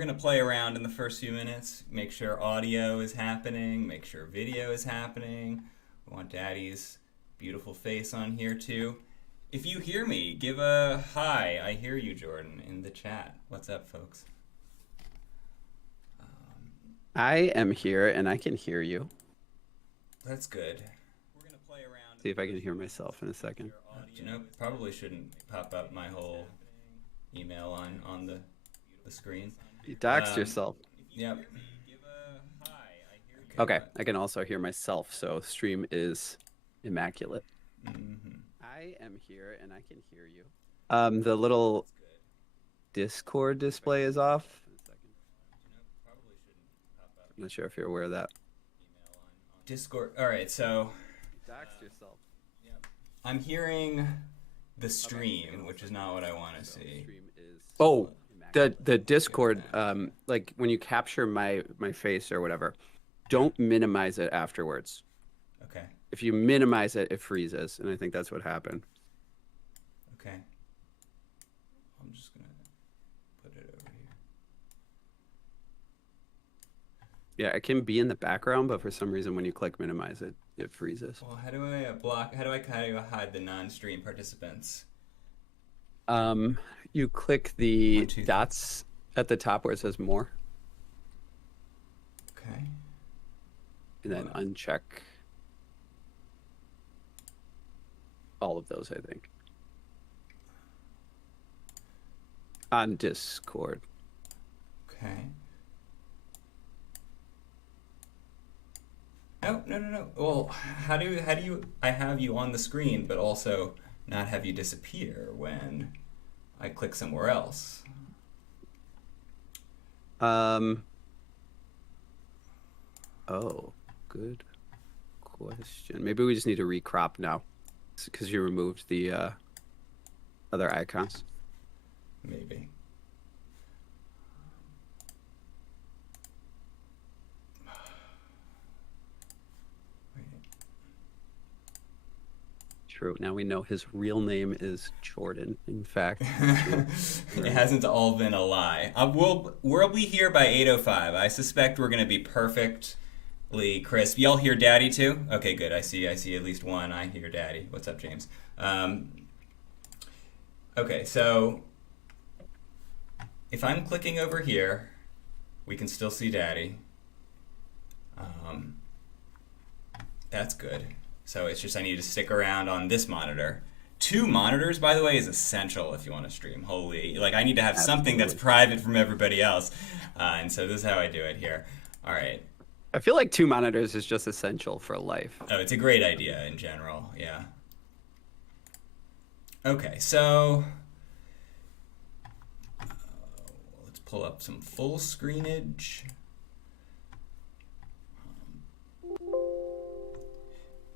going to play around in the first few minutes, make sure audio is happening, make sure video is happening. We want Daddy's beautiful face on here too. If you hear me, give a hi, I hear you, Jordan, in the chat. What's up, folks? I am here and I can hear you. That's good. We're going to play around. See if I can hear myself in a second. You know, probably shouldn't pop up my whole email on the screen. You doxed yourself. Yep. Okay, I can also hear myself, so stream is immaculate. I am here and I can hear you. The little Discord display is off. I'm not sure if you're aware of that. Discord. All right, so You doxed yourself. I'm hearing the stream, which is not what I want to see. Oh, the Discord, like when you capture my face or whatever, don't minimize it afterwards. Okay. If you minimize it, it freezes, and I think that's what happened. Okay. I'm just gonna put it over here. Yeah, it can be in the background, but for some reason when you click minimize it, it freezes. Well, how do I block? How do I hide the non-stream participants? You click the dots at the top where it says more. Okay. And then uncheck all of those, I think. On Discord. Okay. No. Well, how do you I have you on the screen but also not have you disappear when I click somewhere else? Oh, good question. Maybe we just need to recrop now because you removed the other icons. Maybe. True. Now we know his real name is Jordan. In fact, it hasn't all been a lie. We'll be here by 8:05. I suspect we're going to be perfectly crisp. Y'all hear Daddy too? Okay, good. I see at least one. I hear Daddy. What's up, James? Okay, so if I'm clicking over here, we can still see Daddy. That's good. So it's just I need to stick around on this monitor. 2 monitors, by the way, is essential if you want to stream. Holy, like I need to have something that's private from everybody else. And so this is how I do it here. All right. I feel like 2 monitors is just essential for life. Oh, it's a great idea in general, yeah. Okay, so let's pull up some full screenage.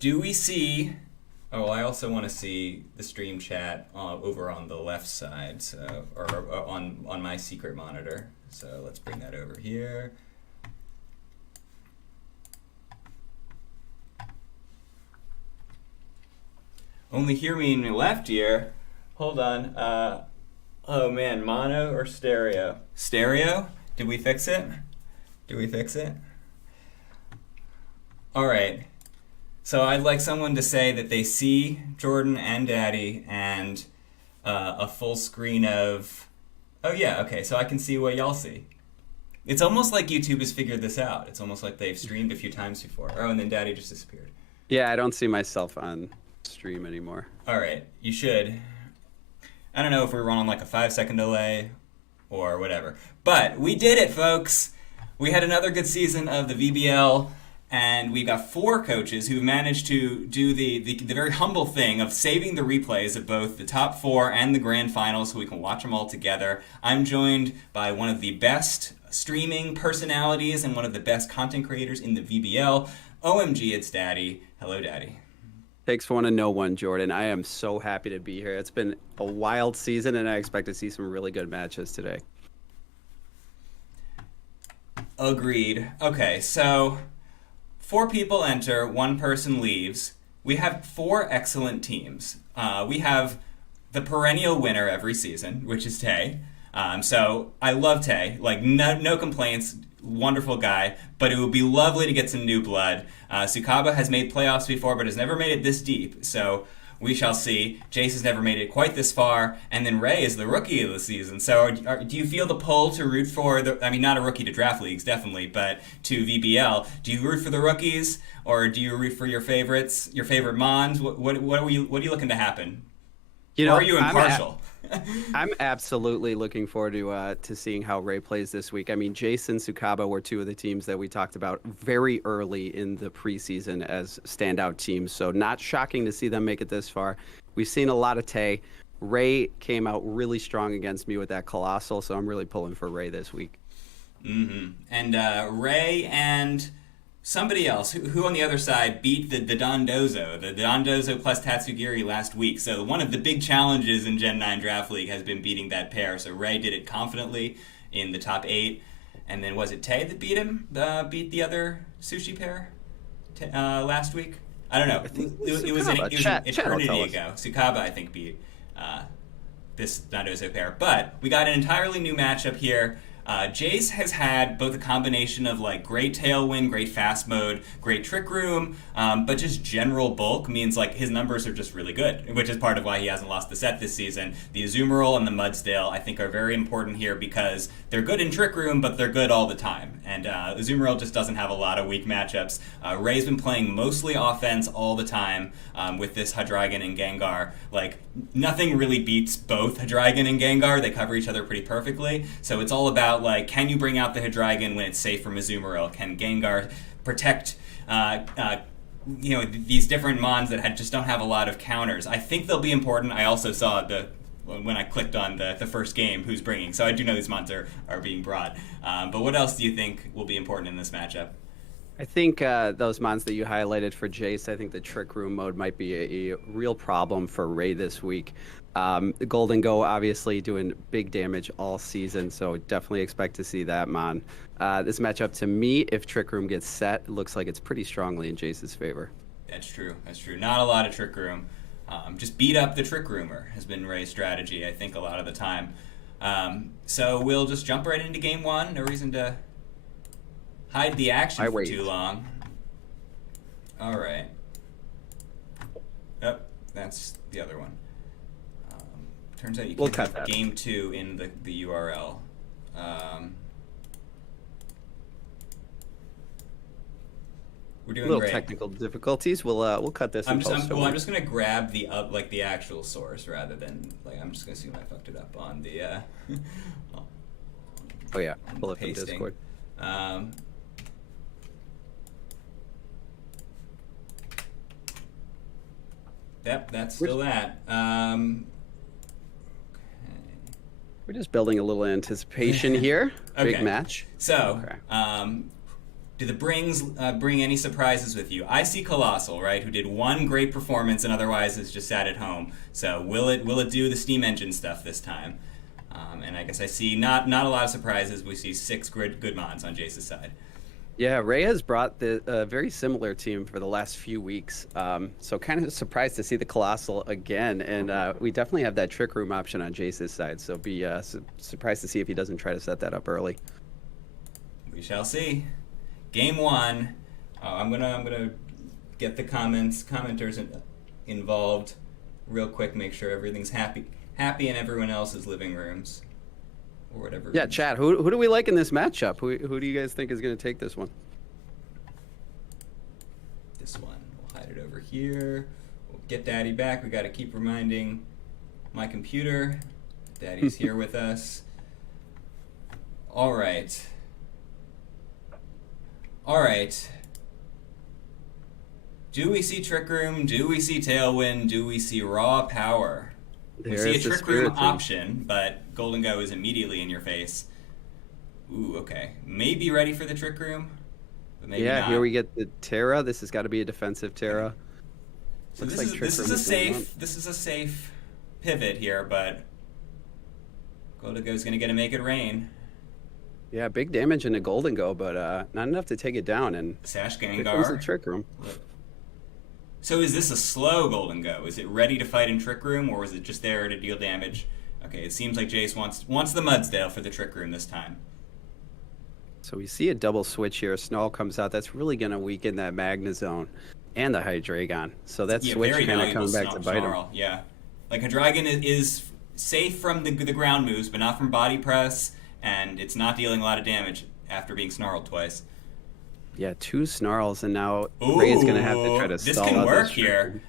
Do we see? Oh, I also want to see the stream chat over on the left side, so or on my secret monitor. So let's bring that over here. Only hear me in the left ear. Hold on. Oh man, mono or stereo? Stereo? Did we fix it? All right. So I'd like someone to say that they see Jordan and Daddy and a full screen of... Oh yeah, okay, so I can see what y'all see. It's almost like YouTube has figured this out. It's almost like they've streamed a few times before. Oh, and then Daddy just disappeared. Yeah, I don't see myself on stream anymore. All right, you should. I don't know if we run on like a 5-second delay or whatever. But we did it, folks! We had another good season of the VBL. And we've got 4 coaches who managed to do the very humble thing of saving the replays of both the top 4 and the grand final so we can watch them all together. I'm joined by one of the best streaming personalities and one of the best content creators in the VBL. OMG, it's Daddy. Hello, Daddy. Takes one to know one, Jordan. I am so happy to be here. It's been a wild season, and I expect to see some really good matches today. Agreed. Okay, so... 4 people enter, 1 person leaves. We have 4 excellent teams. We have the perennial winner every season, which is Tay. So I love Tay. Like, no complaints. Wonderful guy. But it would be lovely to get some new blood. Sukaba has made playoffs before, but has never made it this deep. So we shall see. Jace has never made it quite this far, and then Ray is the rookie of the season. So do you feel the pull to root for I mean, not a rookie to draft leagues, definitely, but to VBL. Do you root for the rookies, or do you root for your favorites, your favorite Mons? What are you looking to happen? You know, or are you impartial? I'm absolutely looking forward to seeing how Ray plays this week. I mean, Jace and Sukaba were two of the teams that we talked about very early in the preseason as standout teams, so not shocking to see them make it this far. We've seen a lot of Tay. Ray came out really strong against me with that Colossal, so I'm really pulling for Ray this week. Mm-hmm. And Ray and somebody else who on the other side beat the Dondozo plus Tatsugiri last week. So one of the big challenges in Gen 9 Draft League has been beating that pair. So Ray did it confidently in the top 8. And then was it Tay that beat him? Beat the other sushi pair last week? I don't know. It was an eternity ago. Sukaba, I think, beat this Dondozo pair. But we got an entirely new matchup here. Jace has had both a combination of like great tailwind, great fast mode, great trick room, but just general bulk means like his numbers are just really good, which is part of why he hasn't lost the set this season. The Azumarill and the Mudsdale I think are very important here because they're good in trick room, but they're good all the time. And Azumarill just doesn't have a lot of weak matchups. Ray's been playing mostly offense all the time with this Hydreigon and Gengar. Like, nothing really beats both Hydreigon and Gengar. They cover each other pretty perfectly. So it's all about, like, can you bring out the Hydreigon when it's safe from Azumarill? Can Gengar protect these different Mons that just don't have a lot of counters? I think they'll be important. I also saw when I clicked on the first game who's bringing. So I do know these Mons are being brought. But what else do you think will be important in this matchup? I think those Mons that you highlighted for Jace, I think the Trick Room mode might be a real problem for Ray this week. Golden Go obviously doing big damage all season, so definitely expect to see that Mon. This matchup, to me, if Trick Room gets set, looks like it's pretty strongly in Jace's favor. That's true. Not a lot of Trick Room. Just beat up the Trick Roomer has been Ray's strategy, I think, a lot of the time. So we'll just jump right into game one. No reason to hide the action for too long. All right. Yep, that's the other one. Turns out you can have game 2 in the URL. We're doing little great. Technical difficulties. We'll cut this. I'm just gonna grab the actual source rather than I'm just gonna see when I fucked it up on the. Oh yeah, pull it from Discord. Yep, that's still that. We're just building a little anticipation here. Okay. Big match. So, do the brings bring any surprises with you? I see Colossal, right, who did one great performance and otherwise is just sat at home. So will it do the steam engine stuff this time? And I guess I see not a lot of surprises. We see 6 good Mons on Jace's side. Yeah, Ray has brought the very similar team for the last few weeks. So kind of surprised to see the Colossal again. And we definitely have that Trick Room option on Jace's side. So be surprised to see if he doesn't try to set that up early. We shall see. Game 1. I'm gonna get the commenters involved real quick. Make sure everything's happy in everyone else's living rooms. Or whatever. Yeah, chat. Who do we like in this matchup? Who do you guys think is going to take this one? This one. We'll hide it over here. We'll get Daddy back. We got to keep reminding my computer. Daddy's here with us. All right. Do we see Trick Room? Do we see Tailwind? Do we see Raw Power? We see a Trick Room option, but Golden Go is immediately in your face. Ooh, okay. Maybe ready for the Trick Room, but maybe not. Here we get the Terra. This has got to be a defensive Terra. So this is a safe pivot here, but Golden Go is going to make it rain. Yeah, big damage in a Golden Go, but not enough to take it down. And Sash Gengar. Here comes the Trick Room. So is this a slow Golden Go? Is it ready to fight in Trick Room, or is it just there to deal damage? Okay. Okay, it seems like Jace wants the Mudsdale for the Trick Room this time. So we see a double switch here. Snarl comes out. That's really going to weaken that Magnezone and the Hydreigon. So that switch kind of coming back to bite him. Yeah. Like, Hydreigon is safe from the ground moves, but not from Body Press, and it's not dealing a lot of damage after being snarled twice. Yeah, 2 Snarls, and now Ray's going to have to try to stall out. This can work here.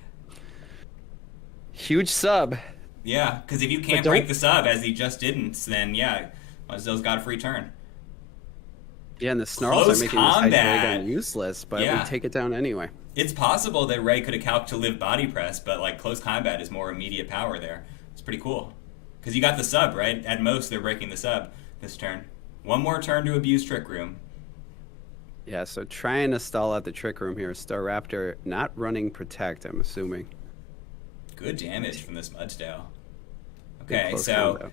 Huge sub. Yeah, because if you can't break the sub, as he just didn't, then yeah, Mudsdale's got a free turn. Yeah, and the Snarls are making this Hydreigon useless, but we take it down anyway. It's possible that Ray could have calced to live Body Press, but like close combat is more immediate power there. It's pretty cool. Because you got the sub, right? At most, they're breaking the sub this turn. One more turn to abuse Trick Room. Yeah, so trying to stall out the Trick Room here. Staraptor not running Protect, I'm assuming. Good damage from this Mudsdale. Okay, so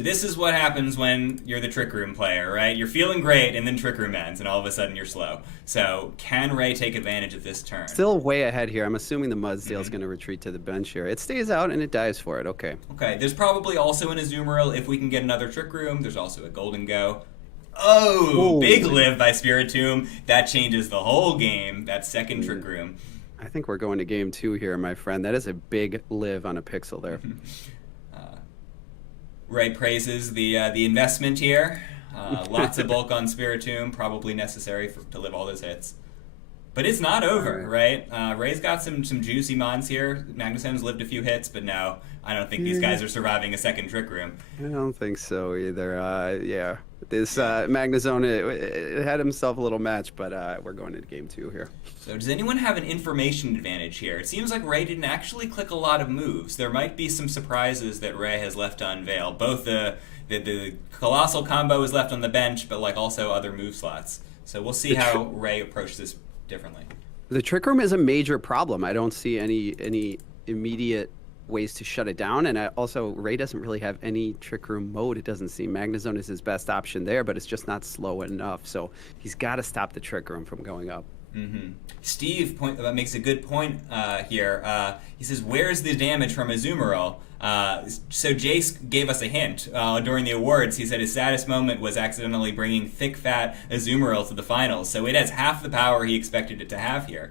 this is what happens when you're the Trick Room player, right? You're feeling great, and then Trick Room ends, and all of a sudden you're slow. So can Ray take advantage of this turn? Still way ahead here. I'm assuming the Mudsdale's going to retreat to the bench here. It stays out, and it dies for it. Okay. Okay, there's probably also an Azumarill if we can get another Trick Room. There's also a Golden Go. Oh, big live by Spiritomb. That changes the whole game, that second Trick Room. I think we're going to game 2 here, my friend. That is a big live on a pixel there. Ray praises the investment here. Lots of bulk on Spiritomb, probably necessary to live all those hits. But it's not over, right? Ray's got some juicy mons here. Magnusen's lived a few hits, but no, I don't think these guys are surviving a second Trick Room. I don't think so either. Yeah, this Magnezone, it had himself a little match, but we're going into game 2 here. So does anyone have an information advantage here? It seems like Ray didn't actually click a lot of moves. There might be some surprises that Ray has left to unveil. Both the Colossal combo is left on the bench, but like also other move slots. So we'll see how Ray approached this differently. The Trick Room is a major problem. I don't see any immediate ways to shut it down, and also Ray doesn't really have any Trick Room mode. It doesn't seem Magnezone is his best option there, but it's just not slow enough. So he's got to stop the Trick Room from going up. Mm-hmm. Steve makes a good point here. He says, "Where's the damage from Azumarill?" So Jace gave us a hint during the awards. He said his saddest moment was accidentally bringing thick, fat Azumarill to the finals. So it has half the power he expected it to have here.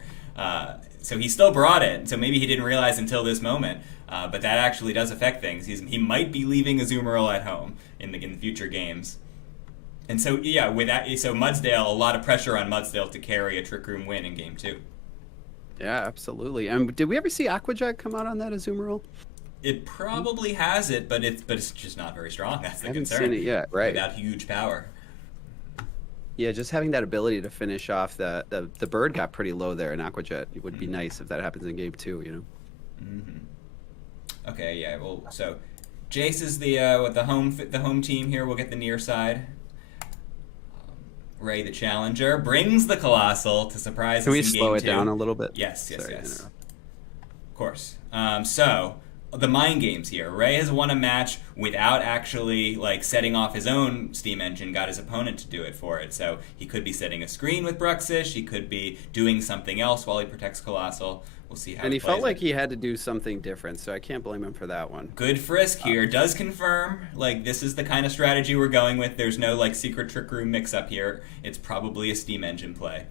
So he still brought it. So maybe he didn't realize until this moment. But that actually does affect things. He might be leaving Azumarill at home in the future games. And so, yeah, with that, so Mudsdale, a lot of pressure on Mudsdale to carry a Trick Room win in game 2. Yeah, absolutely. And did we ever see Aquajet come out on that Azumarill? It probably has it, but it's just not very strong. That's the concern. I haven't seen it yet, right? Without huge power. Yeah, just having that ability to finish off the bird got pretty low there in Aquajet. It would be nice if that happens in game 2, you know? Mm-hmm. Okay, yeah, well, so Jace is the home team here. We'll get the near side. Ray, the challenger, brings the Colossal to surprise us in game 2. Can we slow it down a little bit? Yes. Of course. So, the mind games here. Ray has won a match without actually, like, setting off his own steam engine, got his opponent to do it for it. So, he could be setting a screen with Bruxish, he could be doing something else while he protects Colossal. We'll see how. And he felt like he had to do something different, so I can't blame him for that one. Good Frisk here does confirm, like, this is the kind of strategy we're going with. There's no, like, secret Trick Room mix-up here. It's probably a steam engine play.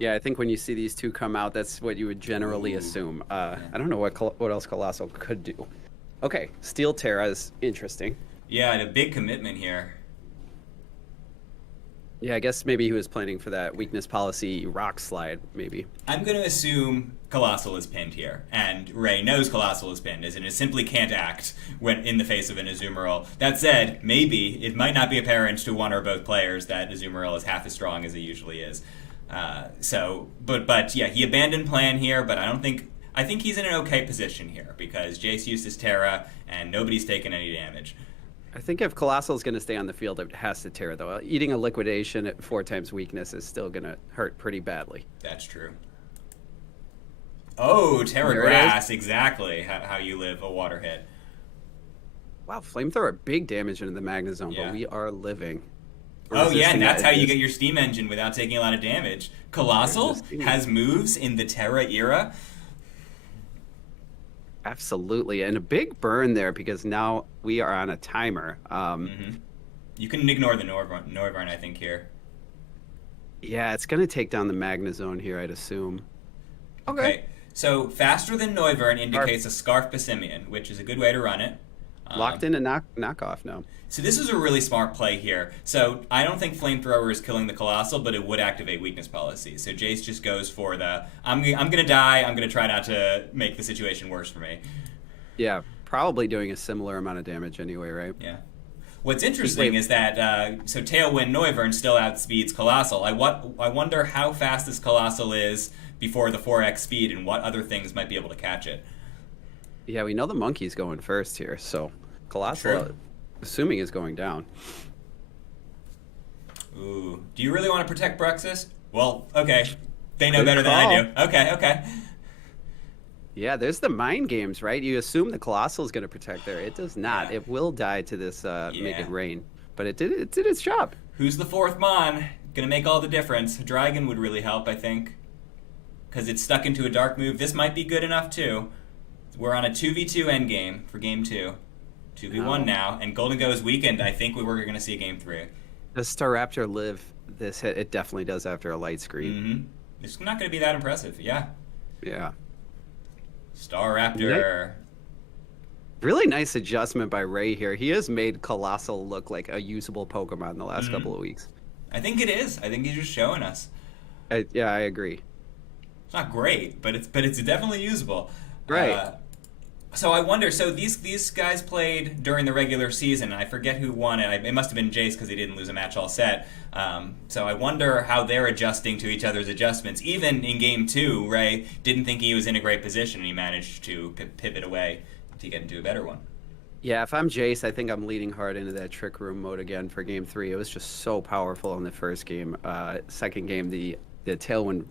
Yeah, I think when you see these two come out, that's what you would generally assume. I don't know what else Colossal could do. Okay, Steel Terra is interesting. Yeah, and a big commitment here. Yeah, I guess maybe he was planning for that weakness policy rock slide, maybe. I'm going to assume Colossal is pinned here, and Ray knows Colossal is pinned, and it simply can't act when in the face of an Azumarill. That said, maybe it might not be apparent to one or both players that Azumarill is half as strong as it usually is. But yeah, he abandoned plan here, but I think he's in an okay position here, because Jace used his Terra, and nobody's taken any damage. I think if Colossal is going to stay on the field, it has to Terra, though. Eating a liquidation at 4 times weakness is still going to hurt pretty badly. That's true. Oh, Terra Grass, exactly how you live a water hit. Wow, Flamethrower, big damage into the Magnezone, but we are living. Oh, yeah, and that's how you get your steam engine without taking a lot of damage. Colossal has moves in the Terra era. Absolutely. And a big burn there because now we are on a timer. Hmm. You can ignore the Noivern, I think, here. Yeah, it's going to take down the Magnezone here, I'd assume. Okay. Okay, so faster than Noivern Scarf indicates a Scarf Bassimian, which is a good way to run it. locked Um, in a knockoff now. so this is a really smart play here. So I don't think Flamethrower is killing the Colossal, but it would activate weakness policy. So Jace just goes for the, I'm gonna die, I'm gonna try not to make the situation worse for me. Yeah, probably doing a similar amount of damage anyway, right? Yeah. What's interesting is that so Tailwind Noivern still outspeeds Colossal. I wonder how fast this Colossal is before the 4x speed and what other things might be able to catch it. Yeah, we know the monkey's going first here, so Colossal, True. assuming, is going down. Ooh, do you really want to protect Bruxus? Well, okay. They know Good better than I call. do. Okay, okay. Yeah, there's the mind games, right? You assume the Colossal is going to protect there. It does not. Yeah. It will die to this Yeah. Make It Rain. But it did its job. Who's the fourth Mon? Gonna make all the difference. Dragon would really help, I think. Because it's stuck into a dark move. This might be good enough, too. We're on a 2v2 endgame for game 2. 2v1 No. now, and Golden Go is weakened. I think we're going to see game 3. Does Staraptor live this hit? It definitely does after a light screen. Mm-hmm. It's not going to be that impressive. Yeah. Yeah. Star Raptor. Really nice adjustment by Ray here. He has made Colossal look like a usable Pokemon in the last couple of weeks. I think it is. I think he's just showing us. Yeah, I agree. It's not great, but it's definitely usable. Right. So I wonder. So these guys played during the regular season. I forget who won it. It must have been Jace because he didn't lose a match all set. So I wonder how they're adjusting to each other's adjustments. Even in game 2, Ray didn't think he was in a great position, and he managed to pivot away to get into a better one. Yeah, if I'm Jace, I think I'm leading hard into that Trick Room mode again for game 3. It was just so powerful in the first game. Second game, the Tailwind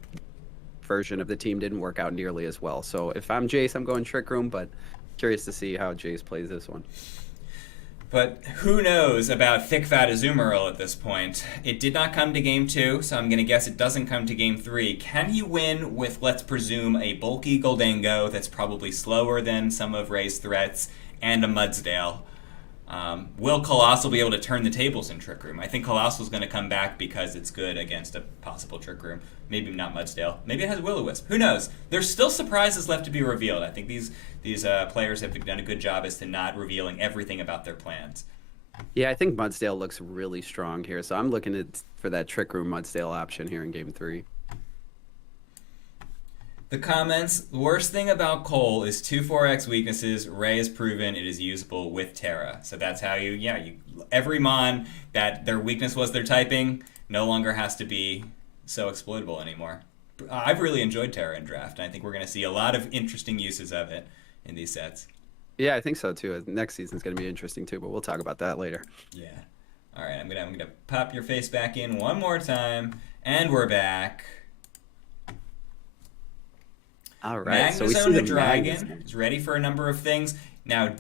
version of the team didn't work out nearly as well. So if I'm Jace, I'm going Trick Room, but curious to see how Jace plays this one. But who knows about Thick Fat Azumarill at this point? It did not come to game 2, so I'm going to guess it doesn't come to game 3. Can he win with, let's presume, a bulky Goldango that's probably slower than some of Ray's threats and a Mudsdale? Will Colossal be able to turn the tables in Trick Room? I think Colossal's going to come back because it's good against a possible Trick Room. Maybe not Mudsdale. Maybe it has Will-O-Wisp. Who knows? There's still surprises left to be revealed. I think these players have done a good job as to not revealing everything about their plans. Yeah, I think Mudsdale looks really strong here, so I'm looking for that Trick Room Mudsdale option here in game 3. The comments, the worst thing about Cole is 2-4x weaknesses. Ray has proven it is usable with Terra. So that's how every Mon that their weakness was their typing no longer has to be so exploitable anymore. I've really enjoyed Terra in draft, and I think we're going to see a lot of interesting uses of it in these sets. Yeah, I think so too. Next season's going to be interesting too, but we'll talk about that later. Yeah. All right, I'm gonna pop your face back in one more time, and we're back. All right, so we see Magnezone the the Dragon is ready for a number of things. Now,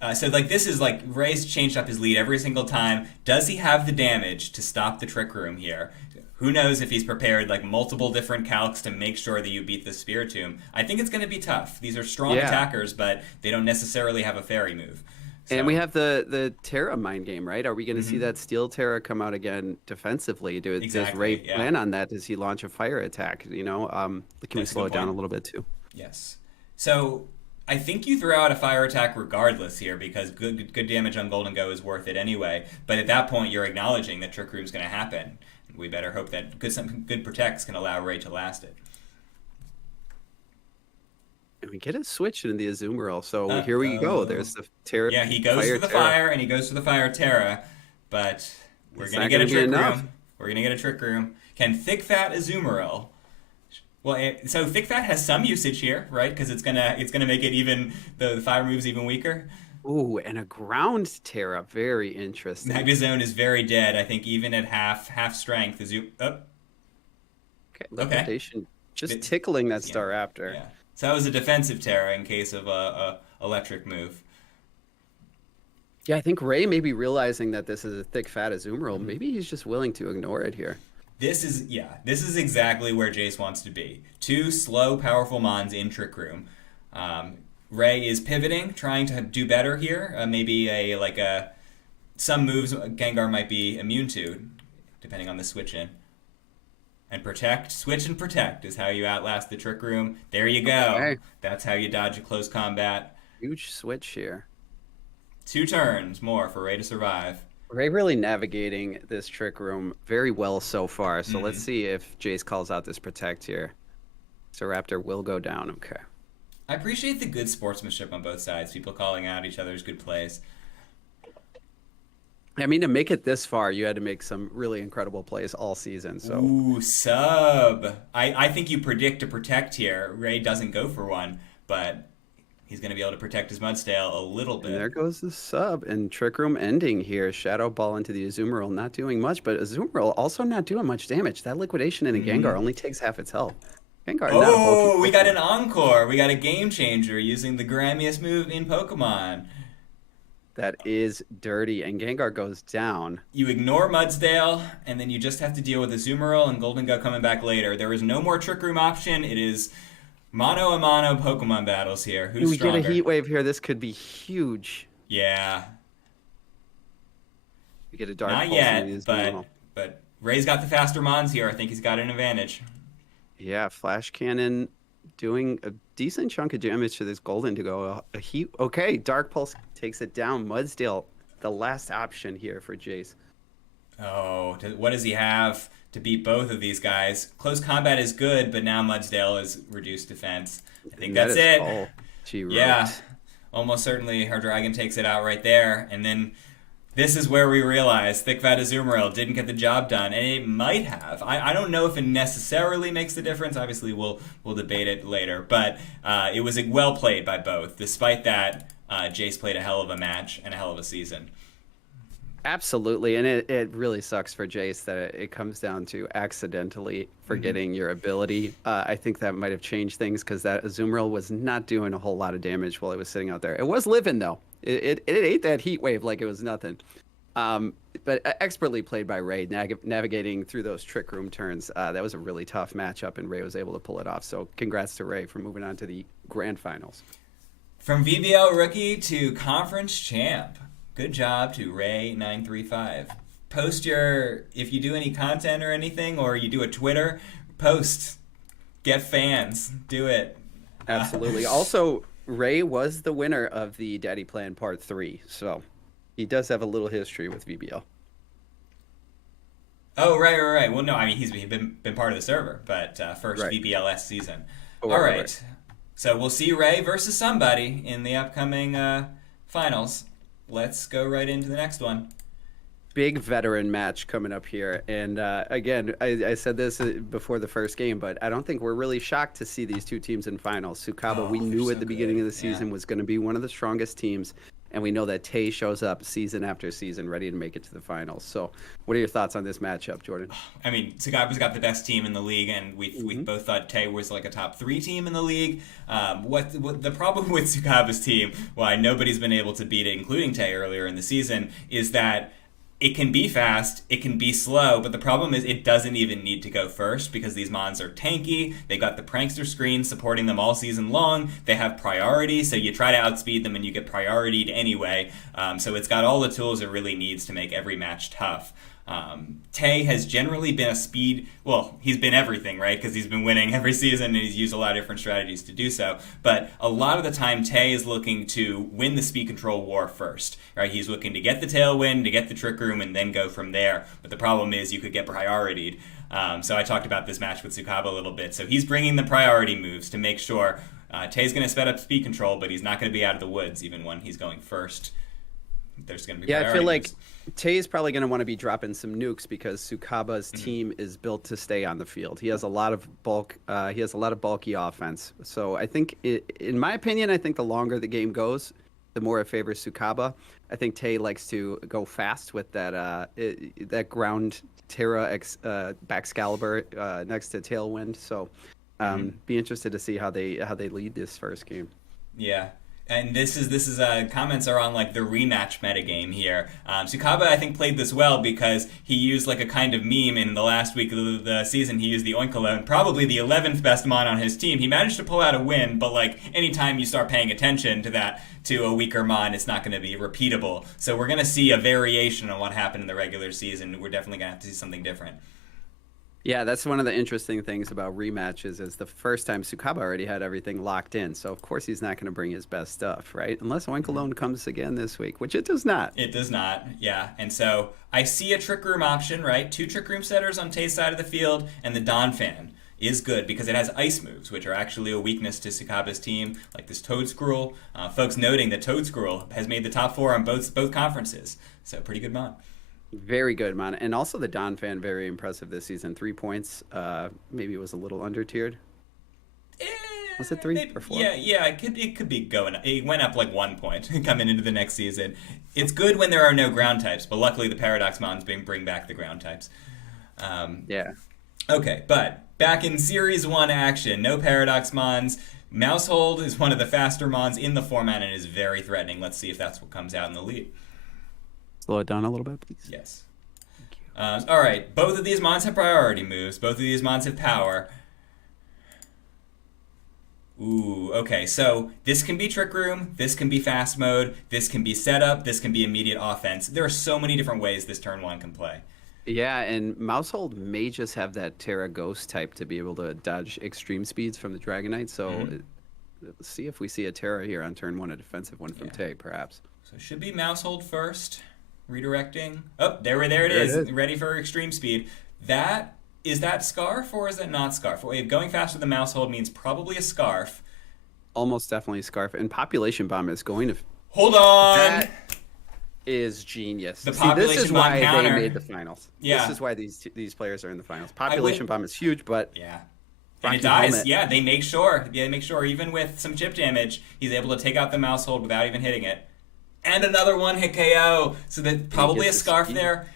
this is like Ray's changed up his lead every single time. Does he have the damage to stop the Trick Room here? Who knows if he's prepared like multiple different calcs to make sure that you beat the Spiritomb. I think it's going to be tough. These are strong attackers, but they don't necessarily have a fairy move. So. And we have the Terra mind game, right? Are we going to see that Steel Terra come out again defensively? Does Ray plan on that? Does he launch a fire attack? Can we slow it down a little bit too? Yes. So I think you throw out a fire attack regardless here because good damage on Golden Go is worth it anyway. But at that point, you're acknowledging that Trick Room's going to happen. We better hope that good protects can allow Ray to last it. And we get a switch into the Azumarill, so here we go. There's the Terra. Yeah, he goes for the fire, and he goes for the fire Terra, but we're going to get a Trick Room. We're going to get a Trick Room. Can Thick Fat Azumarill... Well, so Thick Fat has some usage here, right? Because it's gonna make it even the fire moves even weaker. Ooh, and a ground Terra, very interesting. Magnezone is very dead. I think even at half strength, Levitation, just tickling that Staraptor. Yeah. So that was a defensive Terra in case of a electric move. Yeah, I think Ray may be realizing that this is a Thick Fat Azumarill. Maybe he's just willing to ignore it here. This is exactly where Jace wants to be. 2 slow, powerful Mons in Trick Room. Ray is pivoting, trying to do better here. Maybe some moves Gengar might be immune to, depending on the switch in. And protect, switch and protect is how you outlast the Trick Room. There you go. Okay. That's how you dodge a close combat. Huge switch here. 2 turns more for Ray to survive. Ray really navigating this Trick Room very well so far. So let's see if Jace calls out this protect here. So Raptor will go down. Okay. I appreciate the good sportsmanship on both sides. People calling out each other's good plays. I mean, to make it this far, you had to make some really incredible plays all season. So Ooh, sub. I think you predict a protect here. Ray doesn't go for one, but he's going to be able to protect his Mudsdale a little bit. And there goes the sub, and Trick Room ending here. Shadow Ball into the Azumarill, not doing much, but Azumarill also not doing much damage. That liquidation in a Gengar only takes half its health. Gengar, not a bulky we got an encore. We got a game changer using the gramiest move in Pokemon. That is dirty, and Gengar goes down. You ignore Mudsdale, and then you just have to deal with Azumarill and Goldengo coming back later. There is no more Trick Room option. It is mono a mono Pokemon battles here. Who's stronger? We get a Heat Wave here. This could be huge. Yeah. We get a Dark Not Pulse yet, but Ray's got the faster Mons here. I think he's got an advantage. Yeah, Flash Cannon doing a decent chunk of damage to this Golden to go a Heat. Okay, Dark Pulse takes it down. Mudsdale, the last option here for Jace. Oh, what does he have to beat both of these guys? Close combat is good, but now Mudsdale is reduced defense. I think that's it. All she wrote. Yeah, almost certainly her Dragon takes it out right there. And then this is where we realize Thick Vat Azumarill didn't get the job done, and it might have. I don't know if it necessarily makes the difference. Obviously, we'll debate it later. But it was well played by both. Despite that, Jace played a hell of a match and a hell of a season. Absolutely, and it really sucks for Jace that it comes down to accidentally forgetting your ability. I think that might have changed things because that Azumarill was not doing a whole lot of damage while it was sitting out there. It was living, though. It ate that Heat Wave like it was nothing. But expertly played by Ray, navigating through those Trick Room turns. That was a really tough matchup, and Ray was able to pull it off. So congrats to Ray for moving on to the Grand Finals. From VBL rookie to conference champ. Good job to Ray935. Post if you do any content or anything, or you do a Twitter, post. Get fans. Do it. Absolutely. Also, Ray was the winner of the Daddy Plan Part 3, so he does have a little history with VBL. Oh, right. Well, no, I mean, he's been part of the server, but first Right. VBLS season. Oh, All right. right. So we'll see Ray versus somebody in the upcoming finals. Let's go right into the next one. Big veteran match coming up here. And again, I said this before the first game, but I don't think we're really shocked to see these two teams in finals. Tsukaba, we knew at the beginning of the season was going to be one of the strongest teams. And we know that Tay shows up season after season ready to make it to the finals. So what are your thoughts on this matchup, Jordan? I mean, Tsukaba's got the best team in the league, and we both thought Tay was like a top 3 team in the league. What the problem with Tsukaba's team, why nobody's been able to beat it, including Tay earlier in the season, is that it can be fast, it can be slow, but the problem is it doesn't even need to go first because these Mons are tanky. They got the prankster screen supporting them all season long. They have priority, so you try to outspeed them and you get prioritied anyway. So it's got all the tools it really needs to make every match tough. Tay has generally been a speed, well, he's been everything, right? Because he's been winning every season and he's used a lot of different strategies to do so. But a lot of the time, Tay is looking to win the speed control war first, right? He's looking to get the tailwind, to get the Trick Room, and then go from there. But the problem is you could get prioritied. So I talked about this match with Tsukaba a little bit. So he's bringing the priority moves to make sure Tay's going to sped up speed control, but he's not going to be out of the woods even when he's going first. There's going to be I feel like moves. Tay is probably going to want to be dropping some nukes because Tsukaba's team is built to stay on the field. He has a lot of bulk. He has a lot of bulky offense. So I think, in my opinion, I think the longer the game goes, the more it favors Tsukaba. I think Tay likes to go fast with that ground Terra Baxcalibur next to Tailwind. So be interested to see how they lead this first game. Yeah. And this is comments are on like the rematch metagame here. Sukaba I think played this well because he used like a kind of meme in the last week of the season. He used the Oinkalone, probably the 11th best mon on his team. He managed to pull out a win, but like anytime you start paying attention to a weaker mon, it's not going to be repeatable. So we're going to see a variation on what happened in the regular season. We're definitely going to have to see something different. Yeah, that's one of the interesting things about rematches is the first time Sukaba already had everything locked in. So, of course, he's not going to bring his best stuff, right? Unless Oinkalone comes again this week, which it does not. It does not, yeah. And so I see a Trick Room option, right? 2 Trick Room setters on Tay's side of the field, and the Don Fan is good because it has ice moves, which are actually a weakness to Sukaba's team, like this Toad Scroll. Folks noting that Toad Scroll has made the top 4 on both conferences. So, pretty good mon. Very good, man. And also the Don Fan, very impressive this season. 3 points. Maybe it was a little under-tiered. Was it 3 or 4? Yeah. It could be going. It went up like 1 point coming into the next season. It's good when there are no ground types, but luckily the Paradox Mons bring back the ground types. Yeah. Okay, but back in Series 1 action, no Paradox Mons. Mousehold is one of the faster Mons in the format and is very threatening. Let's see if that's what comes out in the lead. Slow it down a little bit, please. Yes. All right. Both of these mons have priority moves. Both of these mons have power. Ooh, okay. So this can be Trick Room. This can be Fast Mode. This can be Setup. This can be Immediate Offense. There are so many different ways this turn 1 can play. Yeah, and Mousehold may just have that Terra Ghost type to be able to dodge extreme speeds from the Dragonite. So let's see if we see a Terra here on turn 1, a defensive one from Tay, perhaps. So it should be Mousehold first. Redirecting. Oh, there it is. Ready for extreme speed. Is that Scarf or is that not Scarf? Wait, going faster than Mousehold means probably a Scarf. Almost definitely Scarf. And Population Bomb is going to... Hold on! That is genius. The Population this is Bomb why counter. They made the finals. Yeah. This is why these players are in the finals. Population Bomb is huge, but... Yeah. And it dies. Helmet. Yeah, they make sure. Even with some chip damage, he's able to take out the Mousehold without even hitting it. And another 1-hit KO. So that probably a Scarf there.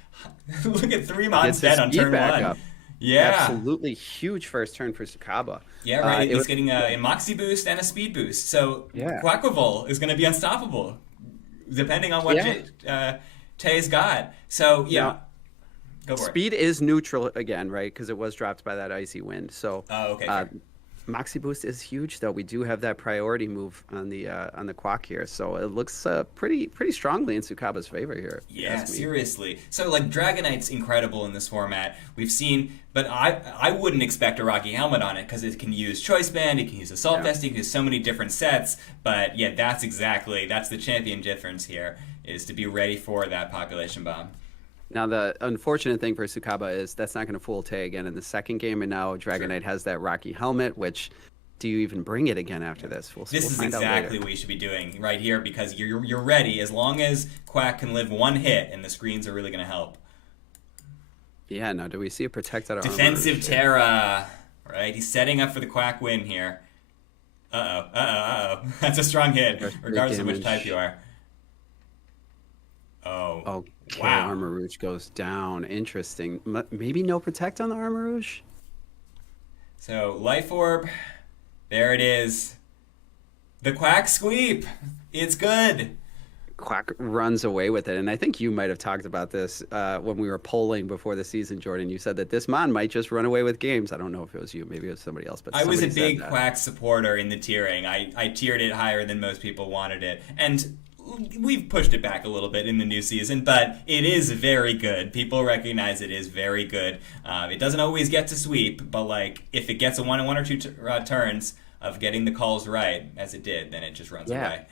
Look at 3 mons dead on turn 1. Up. Yeah. Absolutely huge first turn for Sukaba. Yeah, right. He's getting a Moxie boost and a speed boost. So Quaquaval is going to be unstoppable, depending on what Tay's got. So, yeah. Go for Speed is neutral again, right? Because it was dropped by that Icy Wind. So, okay. Moxie Boost is huge, though. We do have that priority move on the Quack here, so it looks pretty strongly in Sukaba's favor here. Yeah, seriously. So like Dragonite's incredible in this format. We've seen, but I wouldn't expect a Rocky Helmet on it because it can use Choice Band, it can use Assault Vest, it can use so many different sets. But yeah, that's the champion difference here, is to be ready for that Population Bomb. Now, the unfortunate thing for Sukaba is that's not going to fool Tay again in the second game, and now Dragonite has that Rocky Helmet, which, do you even bring it again after this? This is exactly what you should be doing right here, because you're ready as long as Quack can live 1 hit, and the screens are really going to help. Yeah, now do we see a Protect out of Defensive Terra, right? He's setting up for the Quack win here. Uh-oh. That's a strong hit, regardless of which type you are. Oh. Okay, wow. Armor Rouge goes down. Interesting. Maybe no Protect on the Armor Rouge? So, Life Orb. There it is. The Quack Sweep. It's good. Quack runs away with it. And I think you might have talked about this when we were polling before the season, Jordan. You said that this mon might just run away with games. I don't know if it was you. Maybe it was somebody else. But I was a big Quack supporter in the tiering. I tiered it higher than most people wanted it. And we've pushed it back a little bit in the new season, but it is very good. People recognize it is very good. It doesn't always get to sweep, but like if it gets one or two turns of getting the calls right, as it did, then it just runs away.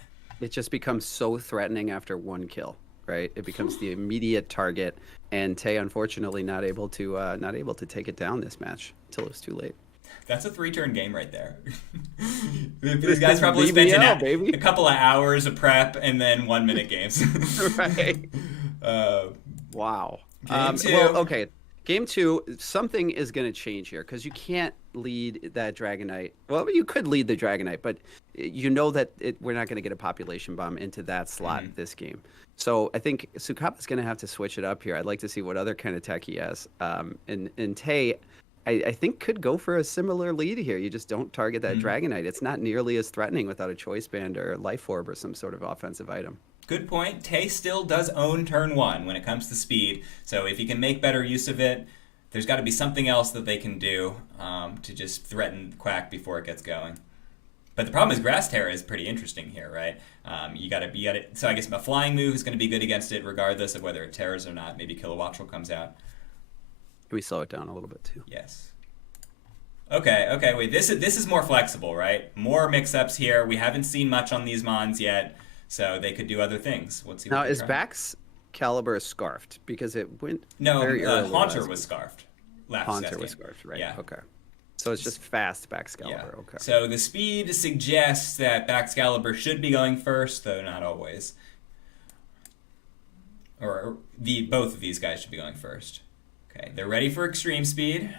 It just becomes so threatening after 1 kill, right? It becomes the immediate target, and Tay unfortunately not able to take it down this match until it was too late. That's a 3-turn game right there. These guys probably spent a couple of hours of prep and then 1-minute games. Right. Wow. Game 2. Well, okay. Game 2, something is going to change here because you can't lead that Dragonite. Well, you could lead the Dragonite, but you know that we're not going to get a Population Bomb into that slot this game. So I think Sukaba's going to have to switch it up here. I'd like to see what other kind of tech he has. And Tay, I think could go for a similar lead here. You just don't target that Mhm. Dragonite. It's not nearly as threatening without a Choice Band or Life Orb or some sort of offensive item. Good point. Tay still does own turn one when it comes to speed, so if he can make better use of it, there's got to be something else that they can do to just threaten Quack before it gets going. But the problem is Grass Terra is pretty interesting here, right? You got to. So I guess a flying move is going to be good against it, regardless of whether it tears or not. Maybe Kilowattrel comes out. Can we slow it down a little bit too? Yes. Okay. Wait. This is more flexible, right? More mix-ups here. We haven't seen much on these mons yet, so they could do other things. Let's see. Now What they is try. Bax Caliber scarfed because it went No, very early. Haunter was scarfed. Haunter was scarfed, right? Yeah. Okay. So it's just fast Baxcalibur. Yeah. Okay. So the speed suggests that Baxcalibur should be going first, though not always. Or both of these guys should be going first. Okay, they're ready for extreme speed.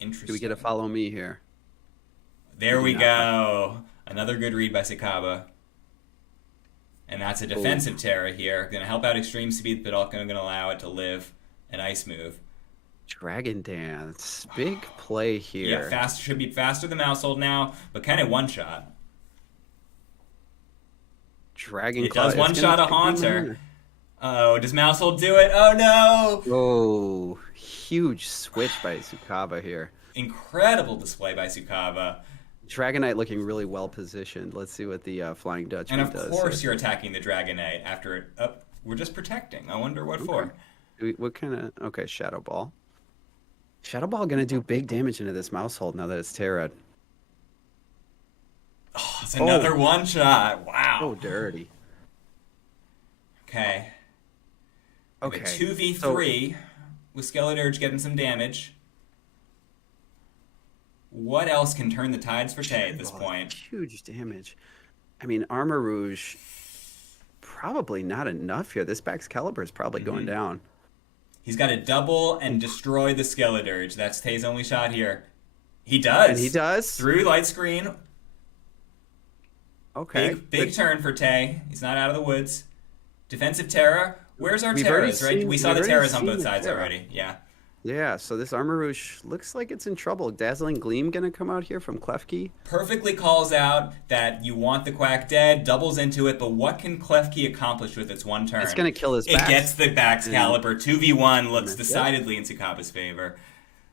Interesting. Do we get a follow me here? There we go. Another good read by Sakaba. And that's a defensive Terra here. Going to help out extreme speed, but also going to allow it to live an ice move. Dragon Dance. Big play here. Yeah, should be faster than Mousehold now, but kind of one shot. Dragon It does one shot a Haunter. Oh, does Mousehold do it? Oh no! Oh, huge switch by Sukaba here. Incredible display by Sukaba. Dragonite looking really well positioned. Let's see what the Flying Dutchman does. And of course you're attacking the Dragonite after it. Oh, we're just protecting. I wonder what for. What kind of... Okay, Shadow Ball. Shadow Ball going to do big damage into this Mousehold now that it's Terra. Oh, it's another one shot. Wow. Oh, dirty. Okay. Okay. 2v3 with Skeleturge getting some damage. What else can turn the tides for Tay at this point? Huge damage. I mean, Armor Rouge, probably not enough here. This Baxcalibur is probably going down. He's got to double and destroy the Skeleturge. That's Tay's only shot here. He does. And he does? Through light screen. Okay. Big turn for Tay. He's not out of the woods. Defensive Terra. Where's our Terras, right? We saw the Terras on both sides already. Yeah. Yeah, so this Armor Rouge looks like it's in trouble. Dazzling Gleam going to come out here from Klefki. Perfectly calls out that you want the Quack dead, doubles into it, but what can Klefki accomplish with its one turn? It's going to kill his It Bax. gets the Baxcalibur. 2v1 looks decidedly in Sukaba's favor.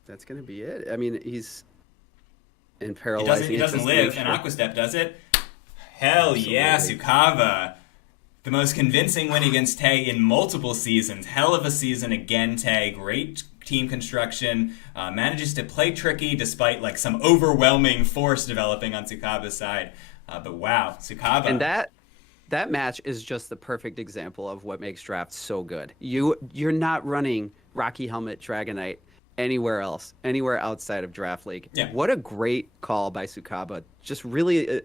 That's going to be it. I mean, he's in paralyzing. He doesn't live, and Aqua Step does it. Hell yeah, Sukaba. The most convincing win against Tay in multiple seasons. Hell of a season again, Tay. Great team construction. Manages to play tricky despite like some overwhelming force developing on Sukaba's side. But wow, Sukaba. And that match is just the perfect example of what makes drafts so good. You're not running Rocky Helmet Dragonite anywhere else, anywhere outside of Draft League. Yeah. What a great call by Sukaba. Just really...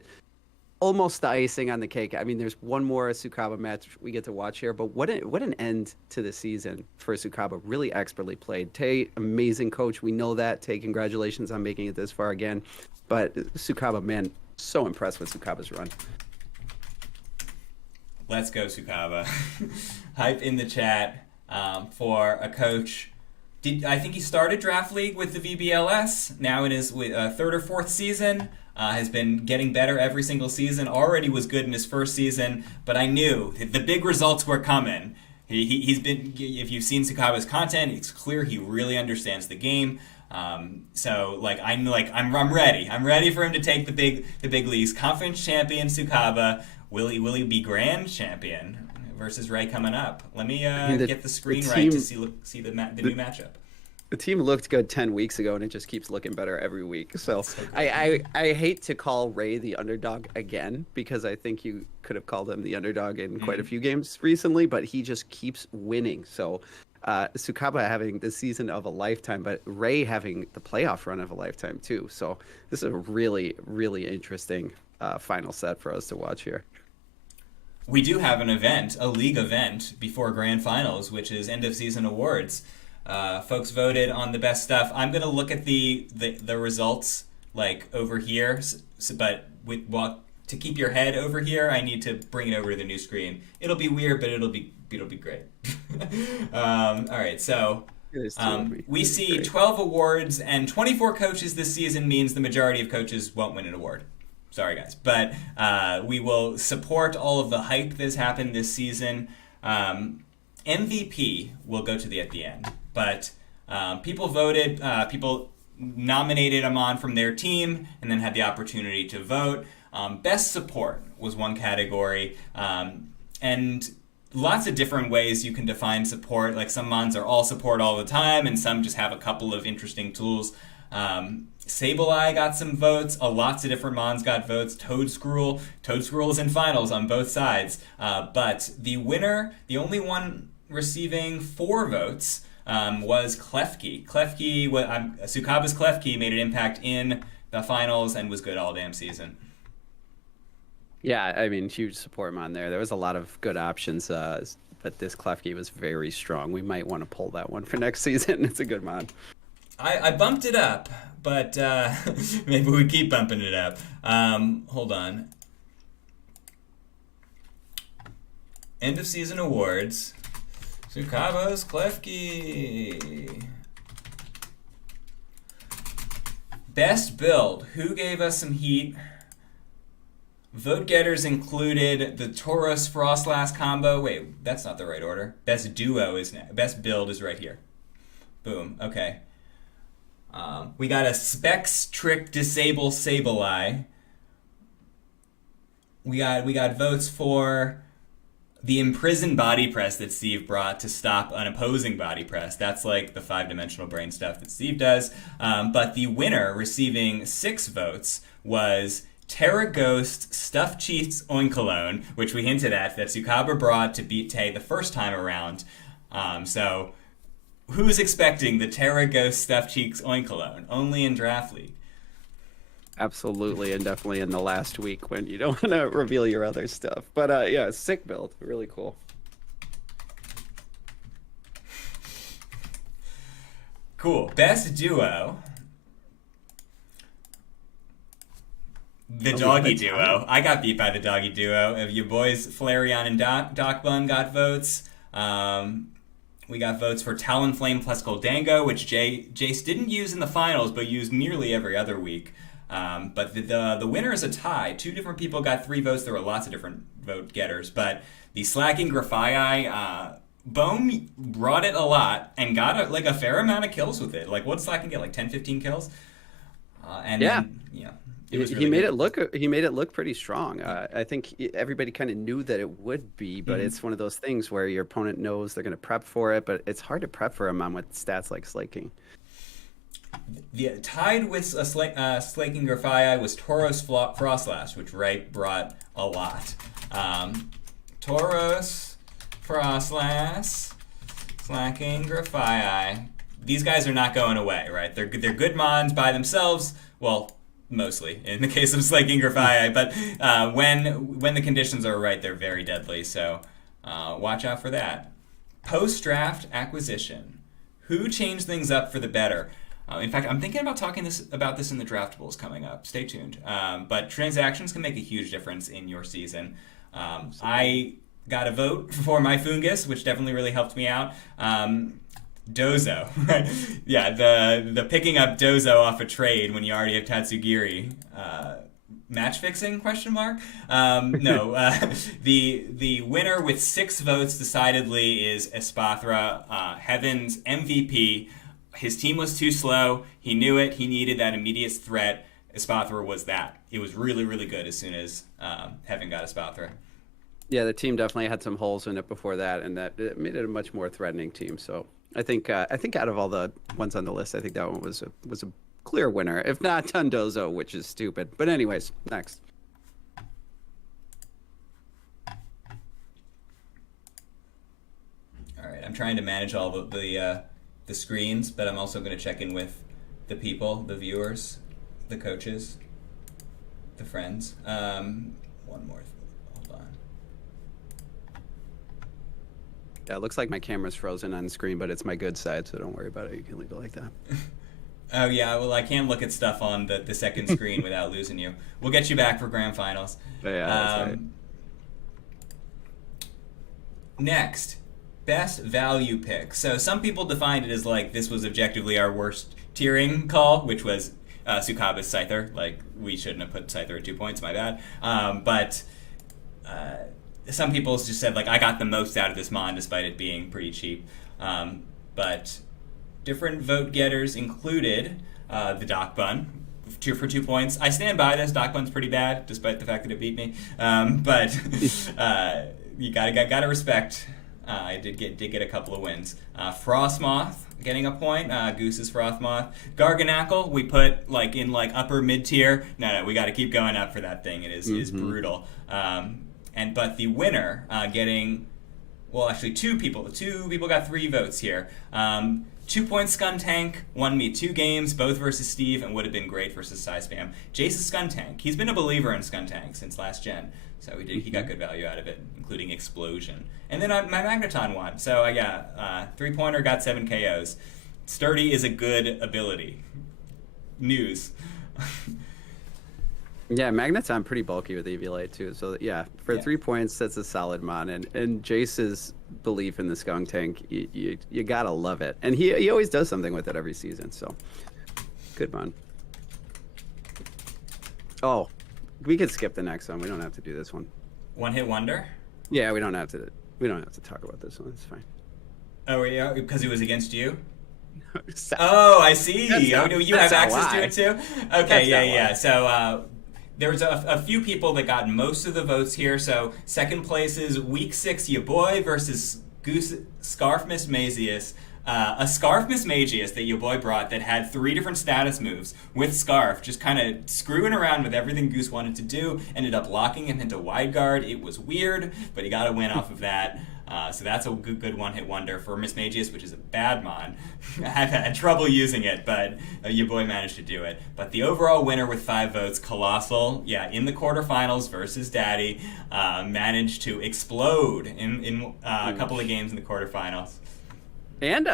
almost the icing on the cake. I mean, there's one more Sukaba match we get to watch here, but what an end to the season for Sukaba. Really expertly played. Tay, amazing coach. We know that. Tay, congratulations on making it this far again. But Sukaba, man, so impressed with Sukaba's run. Let's go, Sukaba. Hype in the chat for a coach. I think he started Draft League with the VBLS. Now in his third or fourth season. Has been getting better every single season. Already was good in his first season, but I knew the big results were coming. He's been. If you've seen Sukaba's content, it's clear he really understands the game. So I'm ready. I'm ready for him to take the big leagues. Conference champion Sukaba. Will he be grand champion versus Ray coming up? Let me get the screen right to see the new matchup. The team looked good 10 weeks ago, and it just keeps looking better every week. So I hate to call Ray the underdog again, because I think you could have called him the underdog in quite a few games recently, but he just keeps winning. So Sukaba having the season of a lifetime, but Ray having the playoff run of a lifetime too. So this is a really, really interesting final set for us to watch here. We do have an event, a league event, before grand finals, which is end of season awards. Folks voted on the best stuff. I'm gonna look at the results like over here, but to keep your head over here, I need to bring it over to the new screen. It'll be weird, but it'll be great. All right, so There's two of me. We see Great. 12 awards and 24 coaches this season means the majority of coaches won't win an award. Sorry, guys. But we will support all of the hype that's happened this season. MVP will go to at the end. But people voted, people nominated Amon from their team and then had the opportunity to vote. Best support was one category. And lots of different ways you can define support. Like some Mons are all support all the time, and some just have a couple of interesting tools. Sableye got some votes. Lots of different Mons got votes. Toadscruel is in finals on both sides. But the winner, the only one receiving 4 votes, was Klefki. Sukaba's Klefki made an impact in the finals and was good all damn season. Yeah, I mean, huge support on there. There was a lot of good options, but this Klefki was very strong. We might want to pull that one for next season. It's a good mod. I bumped it up, but maybe we keep bumping it up. Hold on. End of season awards. Sukaba's Klefki. Best build. Who gave us some heat? Vote getters included the Tauros Frostlass combo. Wait, that's not the right order. Best duo is best build is right here. Boom. Okay. We got a Specs Trick Disable Sableye. We got votes for the imprisoned body press that Steve brought to stop an opposing body press. That's like the 5-dimensional brain stuff that Steve does. But the winner, receiving 6 votes, was Terra Ghost Stuffed Cheeks Oinkalone, which we hinted at that Sukaba brought to beat Tay the first time around. So who's expecting the Terra Ghost Stuffed Cheeks Oinkalone? Only in Draft League. Absolutely, and definitely in the last week when you don't want to reveal your other stuff. But yeah, sick build. Really cool. Cool. Best duo. The doggy duo. I got beat by the doggy duo. Of your boys, Flareon and Doc Bun got votes. We got votes for Talonflame plus Goldango, which Jace didn't use in the finals, but used nearly every other week. But the winner is a tie. 2 different people got 3 votes. There were lots of different vote getters. But the Slacking Grafii, Bohm brought it a lot and got a fair amount of kills with it. Like, what'd Slacking get? Like 10, 15 kills? Then, it was really he made good. He made it look pretty strong. I think everybody kind of knew that it would be, but it's one of those things where your opponent knows they're going to prep for it, but it's hard to prep for a Mom with stats like Slaking. Tied with Slaking Grafii was Tauros Frostlass, which brought a lot. Tauros Frostlass, Slaking Grafii. These guys are not going away, right? They're good mons by themselves. Well, mostly in the case of Slaking Grafii, but when the conditions are right, they're very deadly. So watch out for that. Post-draft acquisition. Who changed things up for the better? In fact, I'm thinking about talking about this in the draftables coming up. Stay tuned. But transactions can make a huge difference in your season. I got a vote for my Fungus, which definitely really helped me out. Dozo. Yeah, the picking up Dozo off a trade when you already have Tatsugiri. Match fixing? Question mark. No. The winner with 6 votes decidedly is Espathra, Heaven's MVP. His team was too slow. He knew it. He needed that immediate threat. Espathra was that. It was really, really good as soon as Heaven got Espathra. Yeah, the team definitely had some holes in it before that, and that it made it a much more threatening team. So I think out of all the ones on the list, I think that one was a clear winner. If not Tundozo, which is stupid. But anyways, next. All right, I'm trying to manage all the screens, but I'm also going to check in with the people, the viewers, the coaches, the friends. One more. Hold on. Yeah, it looks like my camera's frozen on screen, but it's my good side, so don't worry about it. You can leave it like that. Oh, yeah, well, I can't look at stuff on the second screen without losing you. We'll get you back for grand finals. Yeah, that's right. Next, best value pick. So some people defined it as like this was objectively our worst tiering call, which was Sukaba's Scyther. Like, we shouldn't have put Scyther at 2 points, my bad. But some people just said, like, I got the most out of this Mon despite it being pretty cheap. But different vote getters included the Doc Bun for 2 points. I stand by this. Doc Bun's pretty bad, despite the fact that it beat me. But you gotta respect. I did get a couple of wins. Frostmoth getting a point. Goose's Frostmoth. Garganackle we put like in like upper mid tier. No, we got to keep going up for that thing. It is brutal. But the winner getting, well, actually two people got 3 votes here. 2 point Skuntank won me 2 games, both versus Steve, and would have been great versus Spam. Jace's Skuntank. He's been a believer in Skuntank since last gen, so he got good value out of it, including Explosion. And then my Magneton won, so I got 3-pointer, got 7 KOs. Sturdy is a good ability. News. Yeah, Magneton pretty bulky with EVLA too. So yeah, for 3 points, that's a solid mon. And Jace's belief in the Skunk Tank, you gotta love it. And he always does something with it every season. So good mon. Oh, we could skip the next one. We don't have to do this one. One hit wonder. Yeah, we don't have to. We don't have to talk about this one. It's fine. Oh yeah, because it was against you. Oh, I see. Oh, do you have access to it too? Okay, yeah. So. There was a few people that got most of the votes here. So second place is Week 6 Ya Boy versus Goose Scarf Mismagius. A Scarf Mismagius that Ya Boy brought that had 3 different status moves with Scarf, just kind of screwing around with everything Goose wanted to do. Ended up locking him into wide guard. It was weird, but he got a win off of that. So that's a good one-hit wonder for Mismagius, which is a bad mon. I've had trouble using it, but your boy managed to do it. But the overall winner with 5 votes, Colossal, in the quarterfinals versus Daddy, managed to explode in a couple of games in the quarterfinals. And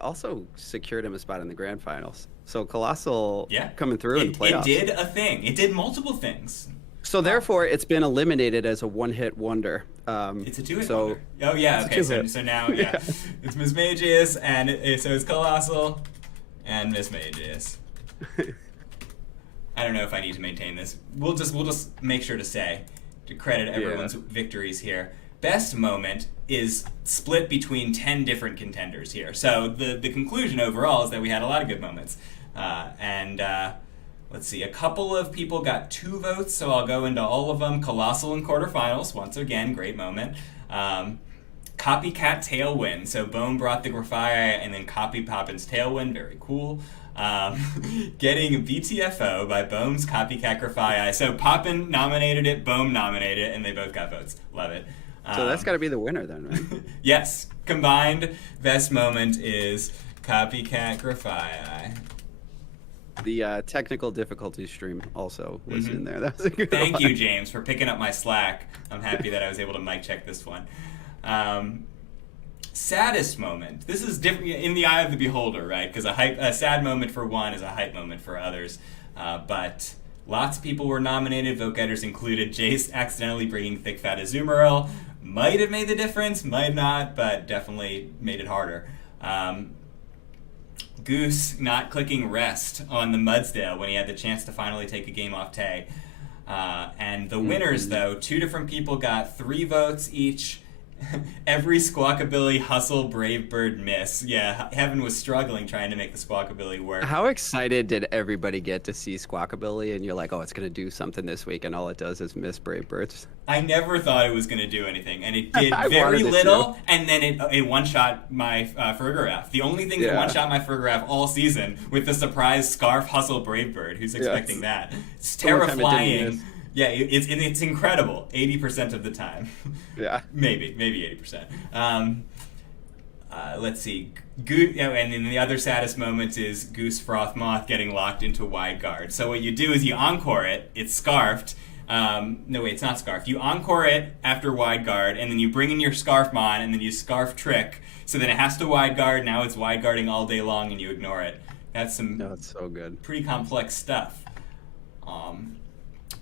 also secured him a spot in the grand finals. So Colossal coming through in the playoffs. It did a thing. It did multiple things. So therefore, it's been eliminated as a one-hit wonder. It's a 2-hit wonder. Oh yeah, okay. So now it's Mismagius, and so it's Colossal and Mismagius. I don't know if I need to maintain this. We'll just make sure to say to credit everyone's victories here. Best moment is split between 10 different contenders here. So the conclusion overall is that we had a lot of good moments, let's see, a couple of people got 2 votes, so I'll go into all of them. Colossal in quarterfinals, once again, great moment. Copycat Tailwind, so Bone brought the Grafire and then Copy Poppin's Tailwind, very cool. Getting BTFO by Bohm's Copycat Grafire. So Poppin nominated it, Bohm nominated it, and they both got votes. Love it. So that's got to be the winner then, right? Yes, combined best moment is Copycat Grafire. The technical difficulty stream also was in there. That was a good Thank one. you, James, for picking up my slack. I'm happy that I was able to mic check this one. Saddest moment. This is different in the eye of the beholder, right? Because a sad moment for one is a hype moment for others. But lots of people were nominated, vote getters included. Jace accidentally bringing Thick Fat Azumarill might have made the difference, might not, but definitely made it harder. Goose not clicking rest on the Mudsdale when he had the chance to finally take a game off Tay. And the winners, though, 2 different people got 3 votes each. Every Squawkabilly hustle, Brave Bird miss. Yeah, Heaven was struggling trying to make the Squawkabilly work. How excited did everybody get to see Squawkabilly? And you're like, oh, it's going to do something this week, and all it does is miss Brave Birds. I never thought it was going to do anything, and it did very little, and then it one-shot my Fergaraf. The only thing that one-shot my Fergaraf all season with the surprise Scarf Hustle Brave Bird. Who's expecting that? It's terrifying. Yeah, it's incredible. 80% of the time. Yeah. maybe 80%. Let's see. And then the other saddest moment is Goose Frothmoth getting locked into wide guard. So what you do is you encore it. It's scarfed. No, wait, it's not scarfed. You encore it after wide guard, and then you bring in your Scarf Mon, and then you Scarf Trick. So then it has to wide guard. Now it's wide guarding all day long, and you ignore it. That's so good. Pretty complex stuff.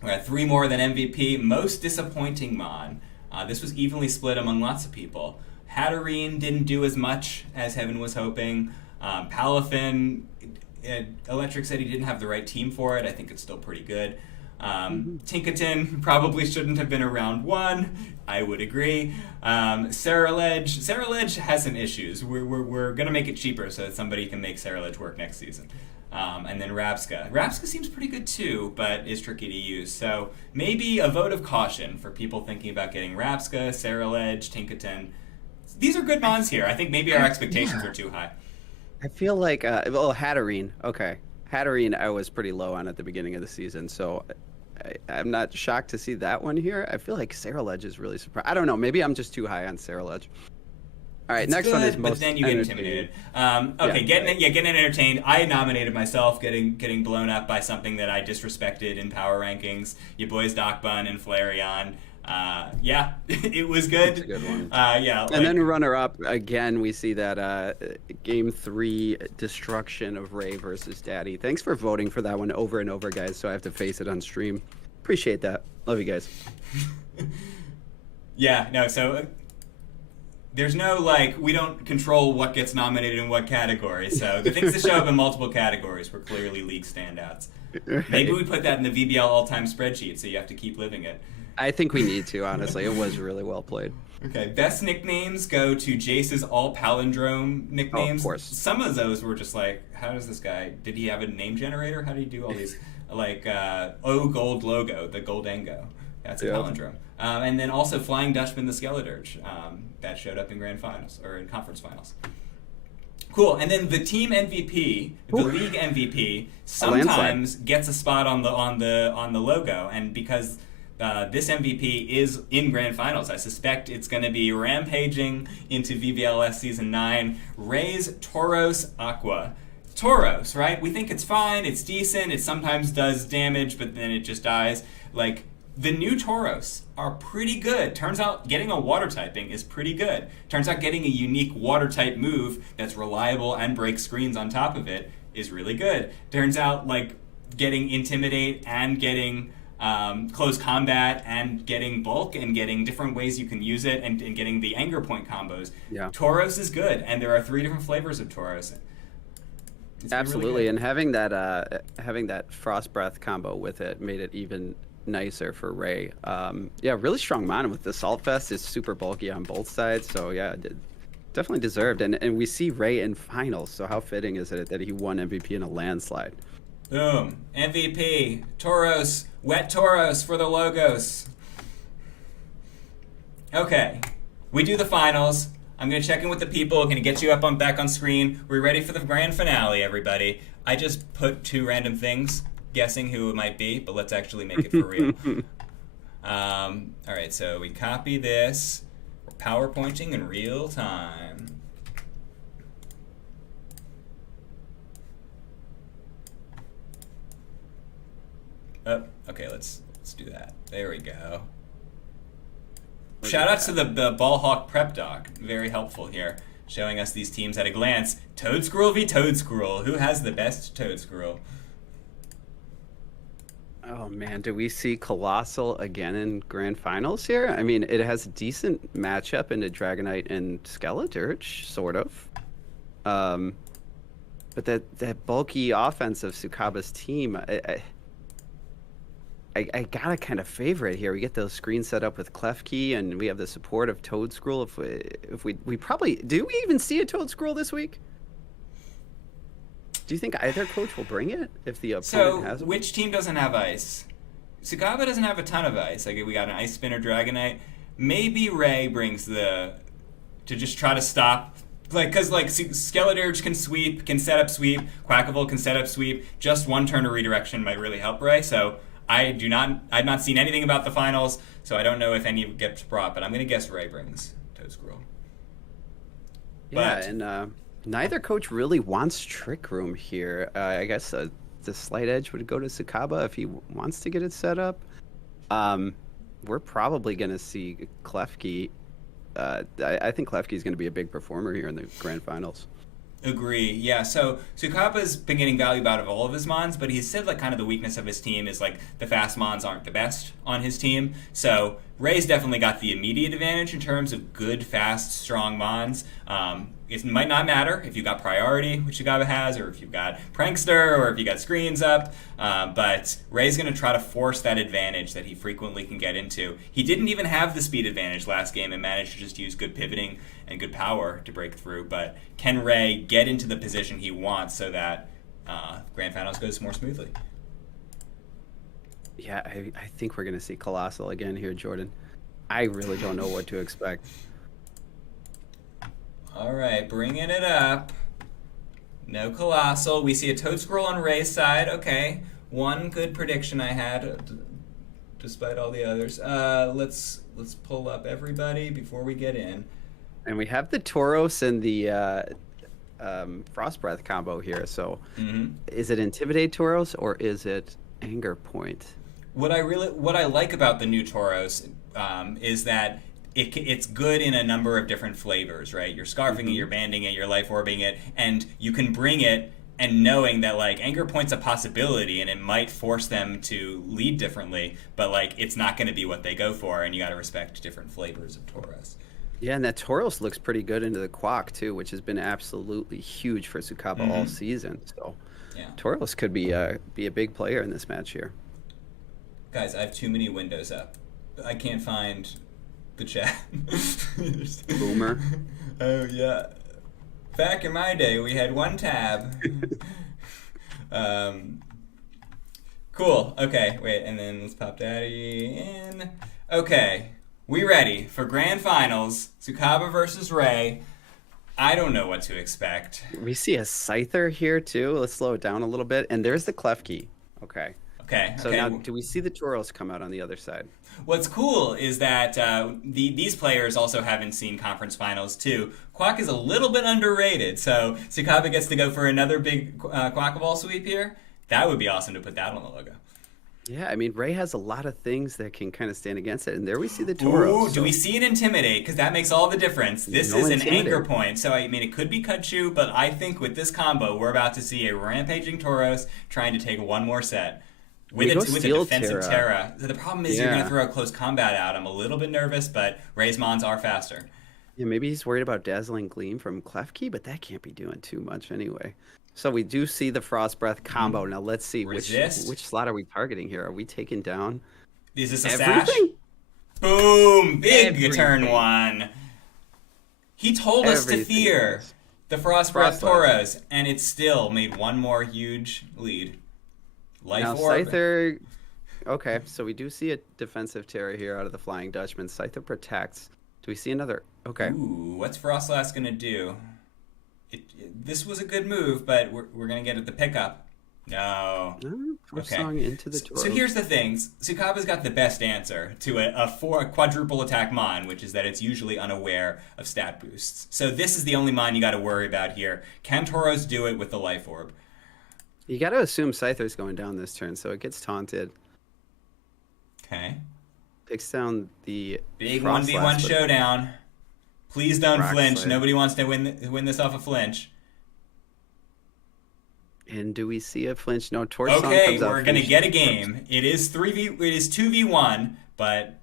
We got 3 more than MVP. Most disappointing Mon. This was evenly split among lots of people. Hatterene didn't do as much as Heaven was hoping. Palafin, Electric said he didn't have the right team for it. I think it's still pretty good. Tinkaton probably shouldn't have been a round 1. I would agree. Saraledge has some issues. We're going to make it cheaper so that somebody can make Saraledge work next season. And then Rapska. Rapska seems pretty good too, but is tricky to use. So maybe a vote of caution for people thinking about getting Rapska, Saraledge, Tinkaton. These are good mons here. I think maybe our expectations are too high. I feel like, Hatterene. Okay. Hatterene I was pretty low on at the beginning of the season, so I'm not shocked to see that one here. I feel like Saraledge is really surprised. I don't know. Maybe I'm just too high on Saraledge. All right, it's next good, one is but most then you get intimidated. Getting entertained. I nominated myself, getting blown up by something that I disrespected in power rankings. Your boys Doc Bun and Flareon. It was good. That's a good one. And then runner up again. We see that game 3 destruction of Ray versus Daddy. Thanks for voting for that one over and over, guys. So I have to face it on stream. Appreciate that. Love you guys. So there's no, we don't control what gets nominated in what category. So the things that show up in multiple categories were clearly league standouts. Maybe we put that in the VBL all-time spreadsheet, so you have to keep living it. I think we need to, honestly. It was really well played. Okay, best nicknames go to Jace's all palindrome nicknames. Oh, of course. Some of those were just how does this guy, did he have a name generator? How did he do all these? Gold Logo, the Goldango. That's a palindrome. And then also Flying Dutchman the Skeledirge. That showed up in grand finals, or in conference finals. Cool, and then the team MVP, the league MVP, sometimes gets a spot on the logo, and because this MVP is in grand finals, I suspect it's going to be rampaging into VBLS Season 9, Ray's Tauros Aqua. Tauros, right? We think it's fine, it's decent, it sometimes does damage, but then it just dies. The new Tauros are pretty good. Turns out getting a water typing is pretty good. Turns out getting a unique water type move that's reliable and breaks screens on top of it is really good. Turns out getting Intimidate and getting close combat and getting bulk and getting different ways you can use it and getting the anger point combos. Yeah. Tauros is good, and there are 3 different flavors of Tauros. Absolutely, really and having that Frost Breath combo with it made it even nicer for Ray. Really strong mana with the Salt Fest. Is super bulky on both sides, so definitely deserved. And we see Ray in finals, so how fitting is it that he won MVP in a landslide? Boom. MVP. Tauros. Wet Tauros for the logos. Okay. We do the finals. I'm going to check in with the people. I'm going to get you up back on screen. We're ready for the grand finale, everybody. I just put 2 random things, guessing who it might be, but let's actually make it for real. All right, so we copy this. We're PowerPointing in real time. Oh, okay, let's do that. There we go. Shout out to the Ballhawk Prep Doc. Very helpful here, showing us these teams at a glance. Toadscruel v Toadscruel. Who has the best Toadscruel? Oh man, do we see Colossal again in grand finals here? I mean, it has a decent matchup into Dragonite and Skeledirge, sort of. But that bulky offense of Sukaba's team, I gotta kind of favor it here. We get those screens set up with Klefki, and we have the support of Toadscruel. If we probably do, we even see a Toadscruel this week? Do you think either coach will bring it if the opponent has it? So, which team doesn't have ice? Sukaba doesn't have a ton of ice. We got an Ice Spinner Dragonite. Maybe Ray brings to just try to stop. Because Skeledirge can sweep, can set up sweep. Quackable can set up sweep. Just one turn of redirection might really help Ray. So I've not seen anything about the finals, so I don't know if any gets brought, but I'm going to guess Ray brings Toadscruel. And neither coach really wants Trick Room here. I guess the slight edge would go to Sukaba if he wants to get it set up. We're probably going to see Klefki. I think Klefki is going to be a big performer here in the grand finals. Agree. Yeah. So Sukappa's been getting value out of all of his mons, but he said like kind of the weakness of his team is like the fast mons aren't the best on his team. So Ray's definitely got the immediate advantage in terms of good, fast, strong mons. It might not matter if you've got priority, which Sukappa has, or if you've got prankster, or if you got screens up. But Ray's going to try to force that advantage that he frequently can get into. He didn't even have the speed advantage last game and managed to just use good pivoting and good power to break through. But can Ray get into the position he wants so that Grand Finals goes more smoothly? Yeah, I think we're going to see Colossal again here, Jordan. I really don't know what to expect. All right, bringing it up. No Colossal. We see a Toad Scroll on Ray's side. Okay, one good prediction I had, despite all the others. Let's pull up everybody before we get in. And we have the Tauros and the Frost Breath combo here. So, is it Intimidate Tauros or is it Anger Point? What I like about the new Tauros is that it's good in a number of different flavors, right? You're scarfing it, you're banding it, you're life orbing it, and you can bring it and knowing that like Anger Point's a possibility and it might force them to lead differently, but like it's not going to be what they go for, and you got to respect different flavors of Tauros. Yeah, and that Tauros looks pretty good into the Quack too, which has been absolutely huge for Sukappa all season. So, yeah, Tauros could be a big player in this match here. Guys, I have too many windows up. I can't find the chat. Boomer. Oh yeah. Back in my day, we had one tab. Cool. Okay. Wait, and then let's pop Daddy in. Okay, we ready for Grand Finals? Sukappa versus Ray. I don't know what to expect. We see a Scyther here too. Let's slow it down a little bit. And there's the Klefki. Okay. Okay. So now, do we see the Tauros come out on the other side? What's cool is that these players also haven't seen conference finals too. Quack is a little bit underrated, so Sukappa gets to go for another big Quackball sweep here. That would be awesome to put that on the logo. Yeah, I mean, Ray has a lot of things that can kind of stand against it, and there we see the Tauros. Ooh, do we see an Intimidate? Because that makes all the difference. This is an Anger Point, so I mean, it could be Kutchu, but I think with this combo, we're about to see a rampaging Tauros trying to take one more set. With a defensive Terra. The problem is you're going to throw a close combat out. I'm a little bit nervous, but Ray's mons are faster. Yeah, maybe he's worried about Dazzling Gleam from Klefki, but that can't be doing too much anyway. So we do see the Frost Breath combo. Now let's see which slot are we targeting here. Are we taking down? Is this a sash? Boom! Big turn one. He told us to fear the Frost Breath Tauros, and it still made one more huge lead. Now Scyther, okay, so we do see a defensive Terra here out of the Flying Dutchman. Scyther protects. Do we see another? Okay. Ooh, what's Frostlass gonna do? This was a good move, but we're gonna get at the pickup. No. Okay. Into the so here's the thing. Sukappa's got the best answer to a quadruple attack mon, which is that it's usually unaware of stat boosts. So this is the only mon you got to worry about here. Can Tauros do it with the Life Orb? You got to assume Scyther's going down this turn, so it gets taunted. Okay. Takes down the big 1v1 showdown. Please don't flinch. Nobody wants to win this off a flinch. And do we see a flinch? No, Torch okay, we're gonna get a game. It is 2v1, but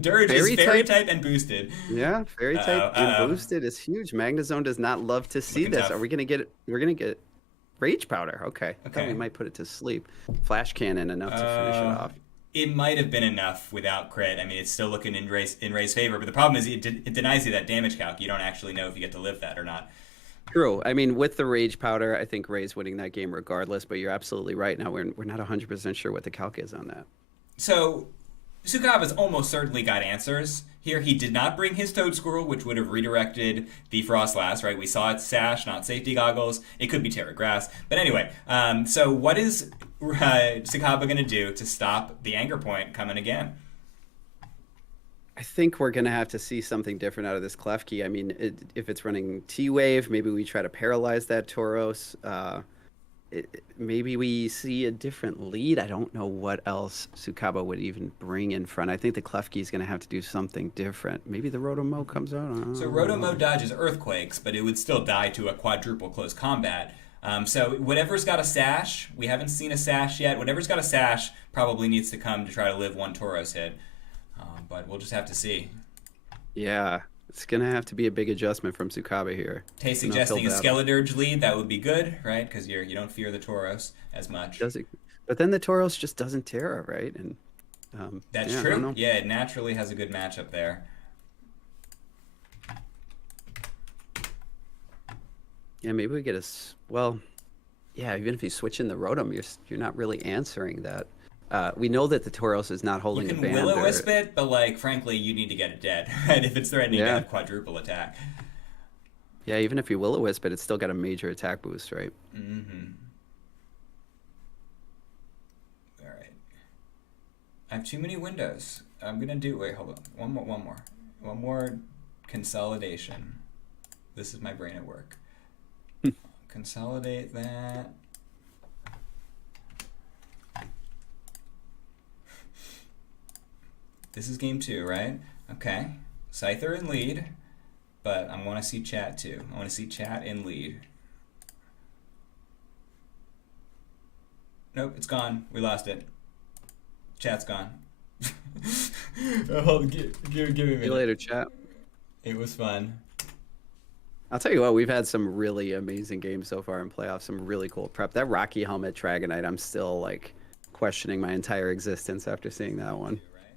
Dirge is fairy type and boosted. Yeah, fairy type and boosted is huge. Magnezone does not love to see this. Tough. Are we gonna get it? We're gonna get Rage Powder. Okay. I thought we might put it to sleep. Flash Cannon enough to finish it off. It might have been enough without crit. I mean, it's still looking in Ray's favor, but the problem is it denies you that damage calc. You don't actually know if you get to live that or not. True. I mean, with the Rage Powder, I think Ray's winning that game regardless, but you're absolutely right. Now, we're not 100% sure what the calc is on that. So, Sukappa's almost certainly got answers. Here, he did not bring his Toad Squirrel, which would have redirected the Frostlass, right? We saw it Sash, not Safety Goggles. It could be Terra Grass. But anyway, so what is Sukappa going to do to stop the Anger Point coming again? I think we're going to have to see something different out of this Klefki. I mean, if it's running T-Wave, maybe we try to paralyze that Tauros. maybe we see a different lead. I don't know what else Sukaba would even bring in front. I think the Klefki is going to have to do something different. Maybe the Rotomo comes out. I So don't Rotomo know. dodges earthquakes, but it would still die to a quadruple close combat. So whatever's got a sash, we haven't seen a sash yet. Whatever's got a sash probably needs to come to try to live one Tauros hit. But we'll just have to see. Yeah, it's going to have to be a big adjustment from Sukaba here. Tay It's an uphill suggesting a battle. Skeledirge lead, that would be good, right? Because you don't fear the Tauros as much. Does it? But then the Tauros just doesn't Terra, right? And That's yeah, I don't true. know. Yeah, it naturally has a good matchup there. Yeah, maybe we get well, yeah, even if you switch in the Rotom, you're not really answering that. We know that the Tauros is not You holding a can band Will-O-Wisp or it, but like frankly, you need to get it dead, right? If it's threatening to yeah. have quadruple attack. Yeah, even if you Will-O-Wisp it, it's still got a major attack boost, right? Mm-hmm. All right. I have too many windows. I'm gonna do. Wait, hold on. One more consolidation. This is my brain at work. Consolidate that. This is game 2, right? Okay. Scyther in lead, but I want to see chat too. I want to see chat in lead. Nope, it's gone. We lost it. Chat's gone. Give me a See you minute. later, chat. It was fun. I'll tell you what, we've had some really amazing games so far in playoffs, some really cool prep. That Rocky Helmet Dragonite, I'm still like questioning my entire existence after seeing that one. Right?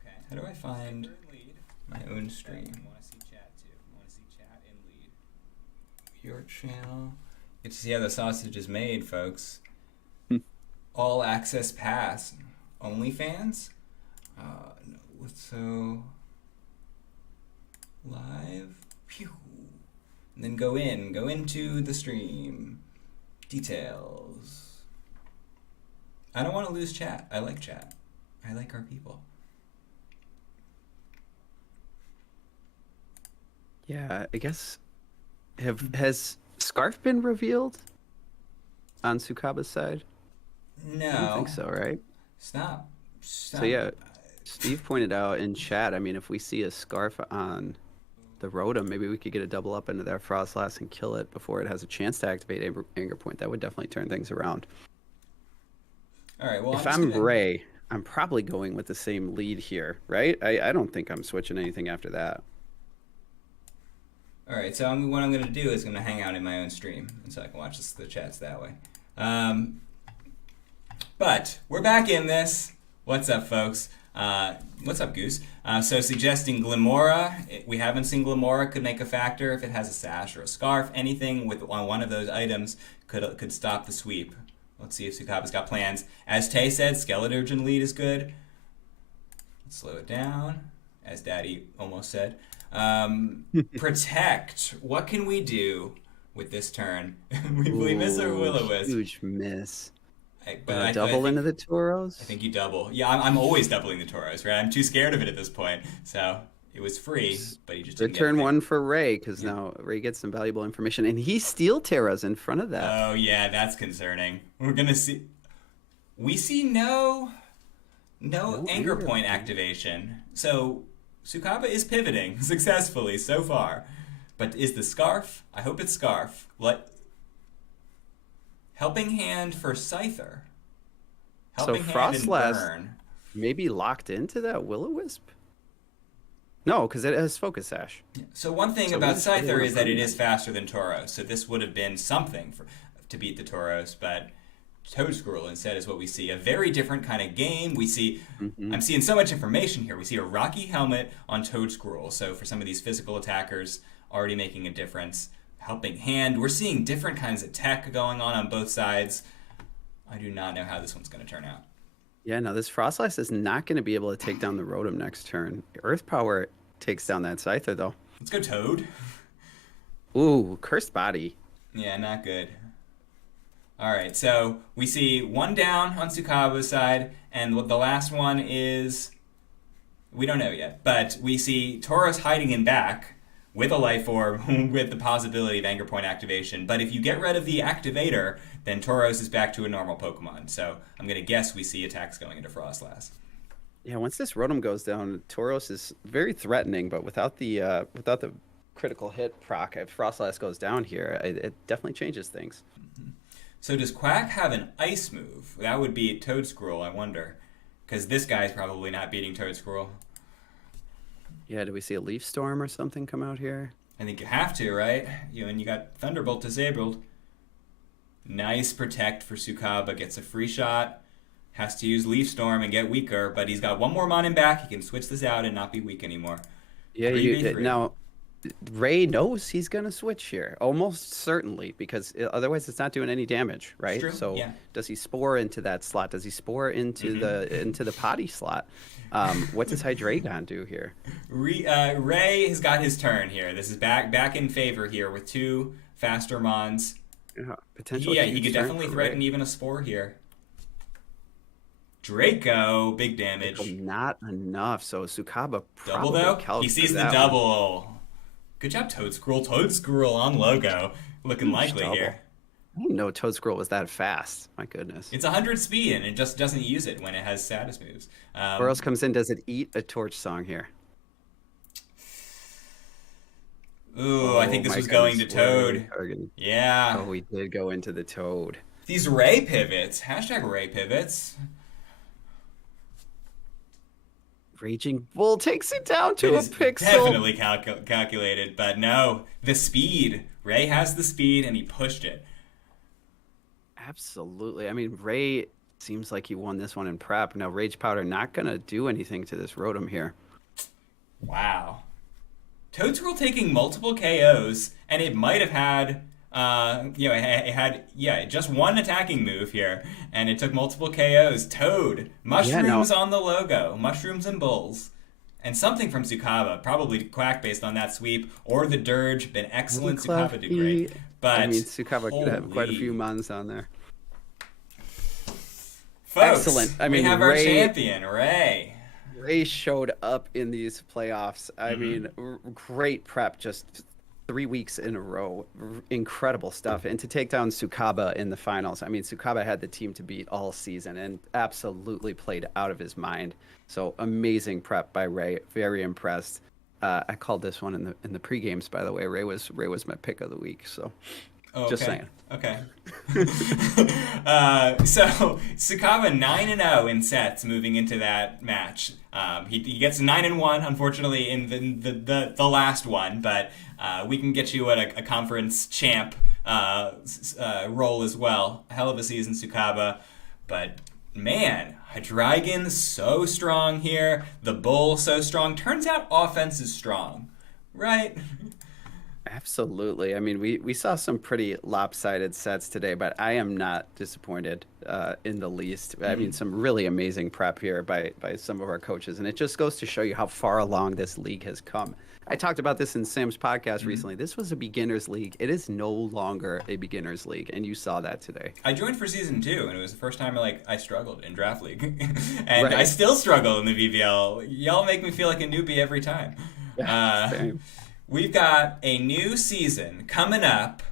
Okay. How do I find my own stream? I want to see chat too. I want to see chat in lead. Your channel. Get to see how the sausage is made, folks. All access pass. OnlyFans? No. So live. Phew. And then go into the stream. Details. I don't want to lose chat. I like chat. I like our people. Yeah, I guess has Scarf been revealed on Sukaba's side? I don't think No. so, right? Stop. So Stop. yeah, Steve pointed out in chat, I mean, if we see a Scarf on the Rotom, maybe we could get a double up into that Frostlass and kill it before it has a chance to activate Anger Point. That would definitely turn things around. All right. Well, If I'm just I'm gonna. Ray, I'm probably going with the same lead here, right? I don't think I'm switching anything after that. All right. So what I'm gonna do is gonna hang out in my own stream, and so I can watch the chats that way. But we're back in this. What's up, folks? What's up, Goose? So suggesting Glimora. We haven't seen Glimora. Could make a factor if it has a sash or a scarf. Anything with on one of those items could stop the sweep. Let's see if Sukaba's got plans. As Tay said, Skeledirge lead is good. Let's slow it down. As Daddy almost said. Protect. What can we do with this turn? we miss our Ooh, Will-O-Wisp. huge miss. But I Double think into the Tauros? I think you double. Yeah, I'm always doubling the Tauros, right? I'm too scared of it at this point. So it was free, but you just didn't Return get one for Ray, because now Ray gets some valuable information. And he Steel Terras in front of that. Oh yeah, that's concerning. We're gonna see. We see no anger point activation. So Sukaba is pivoting successfully so far. But is the scarf? I hope it's scarf. What? Helping hand for Scyther. Helping So hand and Frostlass burn. maybe locked into that Will-O-Wisp? No, because it has Focus Sash. So one thing So about we just really Scyther wanna is that it burn is that. faster than Tauros. So this would have been something to beat the Tauros, but Toadscruel instead is what we see. A very different kind of game. We see, Mm-hmm. I'm seeing so much information here. We see a Rocky Helmet on Toadscruel. So for some of these physical attackers, already making a difference. Helping Hand. We're seeing different kinds of tech going on both sides. I do not know how this one's going to turn out. Yeah, no, this Frostlass is not going to be able to take down the Rotom next turn. Earth Power takes down that Scyther, though. Let's go Toad. Ooh, Cursed Body. Yeah, not good. All right, so we see one down on Sukaba's side, and the last one is we don't know yet, but we see Tauros hiding in back with a life orb with the possibility of Anger Point activation. But if you get rid of the activator, then Tauros is back to a normal Pokemon. So I'm going to guess we see attacks going into Frostlass. Yeah, once this Rotom goes down, Tauros is very threatening, but without the critical hit proc, if Frostlass goes down here, it definitely changes things. So does Quack have an ice move? That would be Toedscruel, I wonder. Because this guy's probably not beating Toedscruel. Yeah, do we see a Leaf Storm or something come out here? I think you have to, right? And you got Thunderbolt disabled. Nice protect for Sukaba. Gets a free shot. Has to use Leaf Storm and get weaker, but he's got one more Mon in back. He can switch this out and not be weak anymore. Yeah, now Ray knows he's going to switch here, almost certainly, because otherwise it's not doing any damage, right? True. So yeah. Does he spore into that slot? Does he spore into the potty slot? What does Hydreigon do here? Ray has got his turn here. This is back in favor here with 2 faster Mons. Yeah, potential. Yeah, he could definitely threaten even a Spore here. Draco, big damage. Not enough. So Sukaba double though. He sees the double. One. Good job, Toedscruel. Toedscruel on logo, looking likely here. I didn't know Toedscruel was that fast. My goodness. It's 100 speed, and it just doesn't use it when it has status moves. Boros comes in. Does it eat a Torch Song here? Ooh, I think this was going to Toad. Yeah. Oh, we did go into the Toad. These Ray pivots. Hashtag Ray pivots. Raging Bull takes it down to a pixel. Definitely calculated, but no, the speed. Ray has the speed, and he pushed it. Absolutely. I mean, Ray seems like he won this one in prep. Now, Rage Powder not going to do anything to this Rotom here. Wow. Toedscruel taking multiple KOs, and it might have had, it had just one attacking move here, and it took multiple KOs. Toad, mushrooms on the logo, mushrooms and bulls, and something from Sukaba, probably Quack based on that sweep, or the Dirge, been excellent. Sukaba did great, but I mean, Sukaba could have quite a few Mons on there. Folks, excellent. I we mean, have our champion, Ray. Ray showed up in these playoffs. I mean, great prep, just 3 weeks in a row. Incredible stuff. And to take down Sukaba in the finals. I mean, Sukaba had the team to beat all season and absolutely played out of his mind. So amazing prep by Ray. Very impressed. I called this one in the pre-games, by the way. Ray was my pick of the week. So just saying. Okay. So Sukaba 9-0 in sets moving into that match. He gets 9-1, unfortunately, in the last one, but we can get you at a conference champ role as well. Hell of a season, Sukaba, but man, Hydreigon so strong here. The Bull so strong. Turns out offense is strong, right? Absolutely. I mean, we saw some pretty lopsided sets today, but I am not disappointed in the least. I mean, some really amazing prep here by some of our coaches, and it just goes to show you how far along this league has come. I talked about this in Sam's podcast recently. This was a beginner's league. It is no longer a beginner's league, and you saw that today. I joined for season 2, and it was the first time I struggled in draft league, and right. I still struggle in the VBL. Y'all make me feel like a newbie every time. Same. We've got a new season coming up.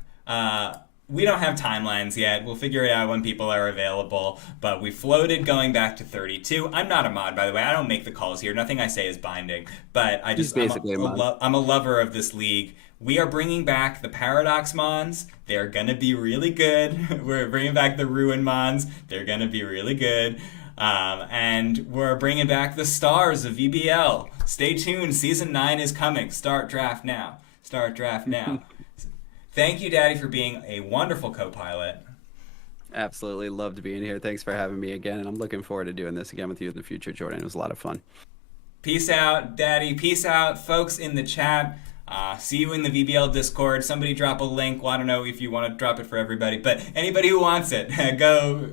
We don't have timelines yet. We'll figure it out when people are available. But we floated going back to 32. I'm not a mod, by the way. I don't make the calls here. Nothing I say is binding. But I'm a lover of this league. We are bringing back the Paradox Mons. They're going to be really good. We're bringing back the Ruin Mons. They're going to be really good. And we're bringing back the stars of VBL. Stay tuned. Season 9 is coming. Start draft now. Thank you, Daddy, for being a wonderful co-pilot. Absolutely. Loved being here. Thanks for having me again. And I'm looking forward to doing this again with you in the future, Jordan. It was a lot of fun. Peace out, Daddy. Peace out, folks in the chat. See you in the VBL Discord. Somebody drop a link. Well, I don't know if you want to drop it for everybody, but anybody who wants it, go.